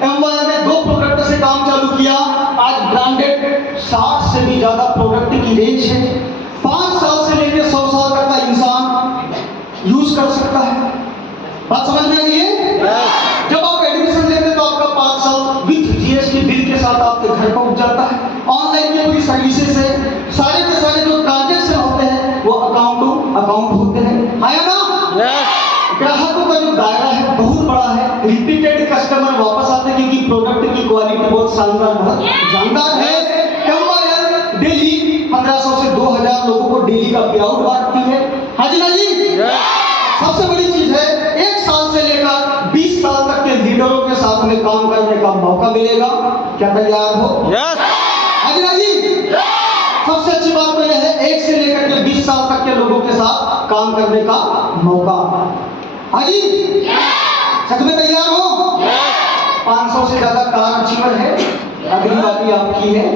एमवाई ने 2 प्रोडक्ट से काम चालू किया। आज ब्रांडेड 60 से भी ज्यादा प्रोडक्ट की रेंज है। 5 साल से लेकर 100 साल तक का इंसान यूज कर सकता है। बात समझ में आई है? जब आप एडमिशन लेते हैं तो आपका 5 साल विथ जीएसटी बिल के साथ आपके घर पहुंच जाता है। ऑनलाइन की पूरी सर्विसेज है, सारे के सारे जो ट्रांजेक्शन होते हैं वो अकाउंट टू अकाउंट होते हैं, है ना? ग्राहकों का जो दायरा है बहुत बड़ा है। रिपीटेड कस्टमर वापस आते हैं क्योंकि प्रोडक्ट की क्वालिटी बहुत शानदार, बहुत जानदार है। एम्पायर डेली 1500 से 2000 लोगों को डेली का पे आउट बांटती है। हाजी ना जी, सबसे बड़ी चीज है 1 साल से लेकर 20 साल तक के लीडरों के साथ में काम करने का मौका मिलेगा। क्या तैयार हो? हाजी ना जी, सबसे अच्छी बात तो यह है 1 से लेकर के 20 साल तक के लोगों के साथ काम करने का मौका। हाजी, सच में तैयार हो? 500 से ज्यादा कार अचीवर है, अगली बारी आपकी है।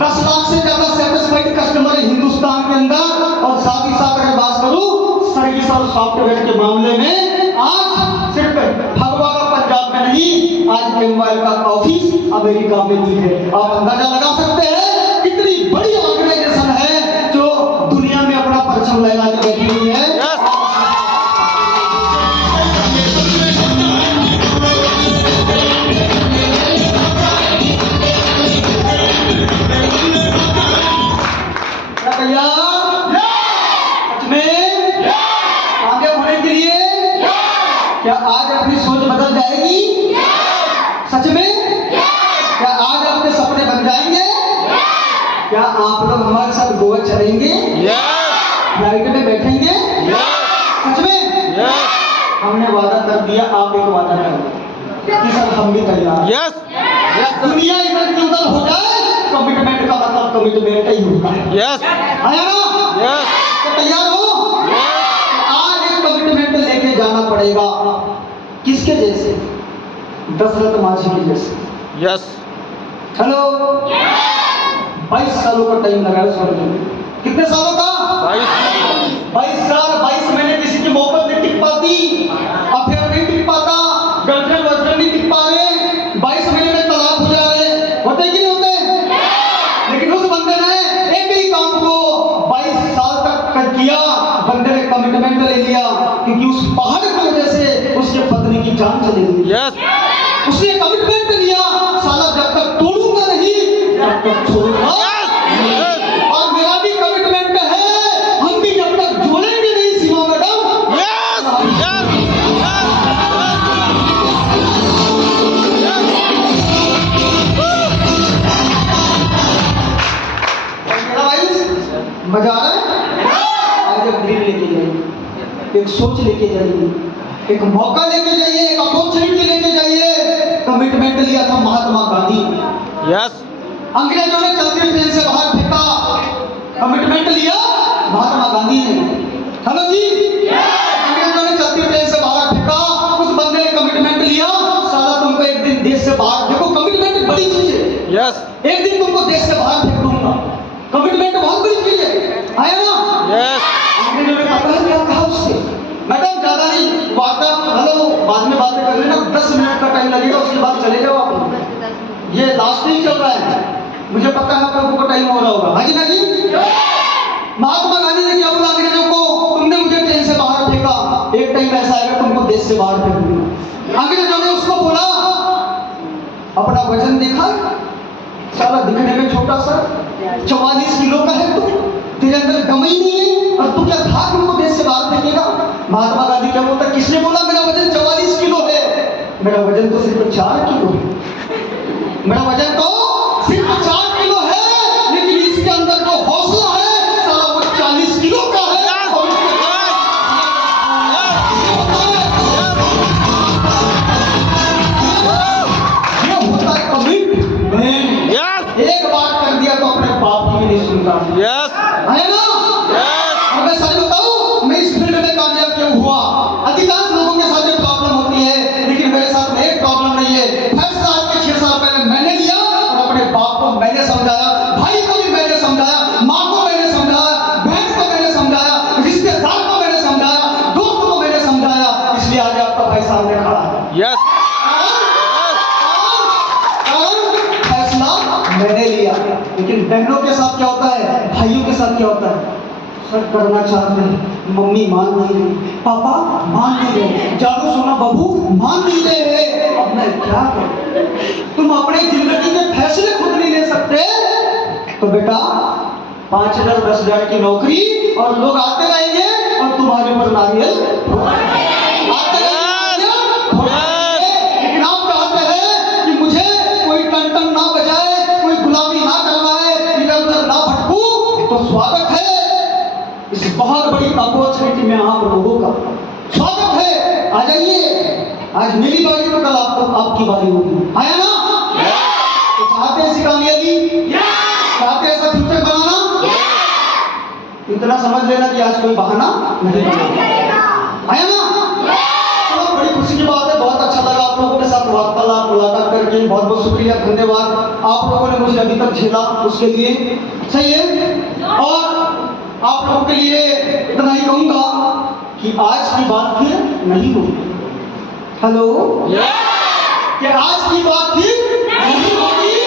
10 लाख से ज्यादा सेटिस्फाइड कस्टमर है हिंदुस्तान के अंदर। और साथ ही साथ अगर बात करूं सर्विस और सॉफ्टवेयर के मामले में, आज सिर्फ भगवा का पंजाब में नहीं, आज एमवाई का ऑफिस अमेरिका में भी है। आप अंदाजा लगा सकते हैं कितनी बड़ी ऑर्गेनाइजेशन है जो दुनिया में अपना परचम लहरा के बैठी हुई है। सच में आगे बढ़ने के लिए फ्लाइट में बैठेंगे? यस सच में? यस हमने वादा कर दिया, आप एक वादा करो कि सर हम भी तैयार हैं। यस दुनिया इधर की उधर हो जाए, कमिटमेंट का मतलब कमिटमेंट ही होता है। यस आया ना? यस तो तैयार हो? आज एक कमिटमेंट लेके जाना पड़ेगा। किसके जैसे? दशरथ माझी के जैसे। यस हेलो, 22 सालों का टाइम लगा है स्वर्ग में। कितने सालों का? 22 साल। 22 महीने किसी की मोहब्बत नहीं टिक पाती, अफेयर नहीं टिक पाता, गर्लफ्रेंड बॉयफ्रेंड नहीं टिक पा रहे, 22 महीने में तलाक हो जा रहे, होते कि नहीं होते? लेकिन उस बंदे ने एक ही काम को 22 साल तक कर किया। बंदे ने कमिटमेंट ले लिया, क्योंकि उस पहाड़ की वजह से उसके पत्नी की जान चली गई। यस उसने कमिटमेंट लिया, साला जब तक तोड़ूंगा नहीं तब तक छोड़ूंगा। और मेरा भी कमिटमेंट है, हम भी जब तक जोड़ेंगे नहीं सीमा मैडम। यस यस मेरा भाई मजा आ रहा है? आज एक ड्रीम लेके जाइए, एक सोच लेके जाइए, एक मौका लेके जाइए, एक अपॉर्चुनिटी लेके जाइए। कमिटमेंट लिया था महात्मा गांधी, यस अंग्रेजों ने चलती ट्रेन से बाहर फेंका। कमिटमेंट लिया महात्मा गांधी ने। हेलो जी, अंग्रेजों ने चलती ट्रेन से बाहर फेंका, उस बंदे ने कमिटमेंट लिया, साला तुमको एक दिन देश से बाहर, देखो कमिटमेंट बड़ी चीज है। यस एक दिन तुमको देश से बाहर फेंक दूंगा, कमिटमेंट बहुत बड़ी चीज है। आया ना? यस अंग्रेजों ने पता है क्या कहा उससे? मैडम ज्यादा नहीं, वार्ता हेलो बाद में बातें कर लेना, 10 मिनट का टाइम लगेगा, उसके बाद चले जाओ आप। ये लास्ट ही चल रहा है, मुझे पता है आप लोगों को टाइम हो रहा होगा। हाँ जी ना जी? महात्मा गांधी ने क्या बोला अंग्रेजों को? तुमने मुझे ट्रेन से बाहर फेंका, एक टाइम ऐसा आएगा तुमको देश से बाहर फेंक दूंगा। अंग्रेजों ने उसको बोला, अपना वजन देखा, साला दिखने में छोटा सा 44 किलो का है तू, तेरे अंदर दम ही नहीं है, और तू क्या खा तुमको देश से बाहर फेंकेगा? महात्मा गांधी क्या बोलता? किसने बोला मेरा वजन 44 किलो है? मेरा वजन तो सिर्फ 4 किलो है। मेरा वजन तो सिर्फ 4 किलो है, लेकिन इसके अंदर जो हौसला है साला वो 40 किलो का है। और ये होता है कमिटमेंट। यस एक बार कर दिया तो अपने बाप की नहीं सुनता यस है ना? और मैं सच बताऊं, मैं इस फील्ड में कामयाब क्यों हुआ? अधिकांश लोगों के साथ ये प्रॉब्लम होती है, लेकिन मेरे साथ में एक प्रॉब्लम नहीं है। फैसला आज के 6 साल पहले मैंने लिया, और अपने बाप को मैंने समझाया, भाई को भी मैंने समझाया, माँ को मैंने समझाया, बहन को मैंने समझाया, रिश्तेदार को मैंने समझाया, दोस्त को मैंने समझाया, इसलिए आज आपका भाई सामने खड़ा है। यस फैसला मैंने लिया। लेकिन बहनों के साथ क्या होता है, भाइयों के साथ क्या होता है? सब करना चाहते हैं, मम्मी मान नहीं रही, पापा मान नहीं रहे, जानो सोना बाबू मान नहीं रहे। अब मैं क्या करूं? तुम अपनी जिंदगी के फैसले खुद नहीं ले सकते, तो बेटा 5,000 10,000 की नौकरी, और लोग आते रहेंगे और तुम्हारे ऊपर नारियल आते रहेंगे। लेकिन आप चाहते हैं कि मुझे कोई टन ना बजाए, कोई गुलामी ना करवाए, इधर उधर ना भटकूं, तो स्वागत है इस बहुत बड़ी अपॉर्चुनिटी में आप लोगों का स्वागत है। आ जाइए, आज मेरी बारी तो कल आपकी बारी होगी। आया ना? तो चाहते हैं ऐसी कामयाबी, चाहते हैं ऐसा फ्यूचर बनाना, इतना समझ लेना कि आज कोई बहाना नहीं बनेगा। आया ना? तो बड़ी खुशी की बात है, बहुत अच्छा लगा आप लोगों के साथ वार्तालाप मुलाकात करके। बहुत बहुत शुक्रिया, धन्यवाद। आप लोगों ने मुझे अभी तक झेला, उसके लिए सही है। और आप लोगों के लिए इतना ही कहूंगा कि आज की बात फिर नहीं होगी। हेलो, कि आज की बात फिर नहीं होगी,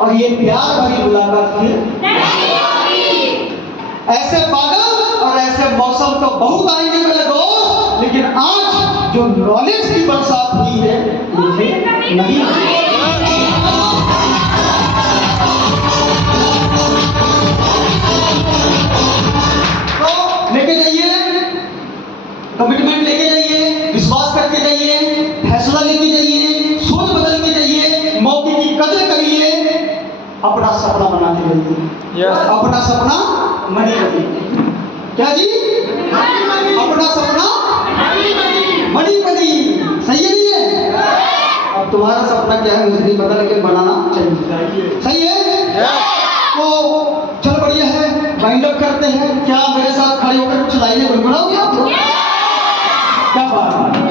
और ये प्यार भरी मुलाकात फिर नहीं होगी। ऐसे बादल और ऐसे मौसम तो बहुत आएंगे मेरे दोस्त, लेकिन आज जो नॉलेज की बरसात हुई है वो फिर नहीं होगी। लेके जाइए, कमिटमेंट लेके जाइए, विश्वास करके जाइए, फैसला लेके जाइए, सोच बदल के जाइए, मौके की कदर करिए, अपना सपना बनाते रहिए। अपना सपना मनी करिए। क्या जी? अपना सपना बड़ी बड़ी, सही है नहीं है? अब तुम्हारा सपना क्या है मुझे नहीं पता, लेकिन बनाना चाहिए। सही है? तो चल बढ़िया है, वाइंड अप करते हैं। क्या मेरे साथ खड़े होकर कुछ लाइनें गुनगुनाओगे आप? क्या बात है।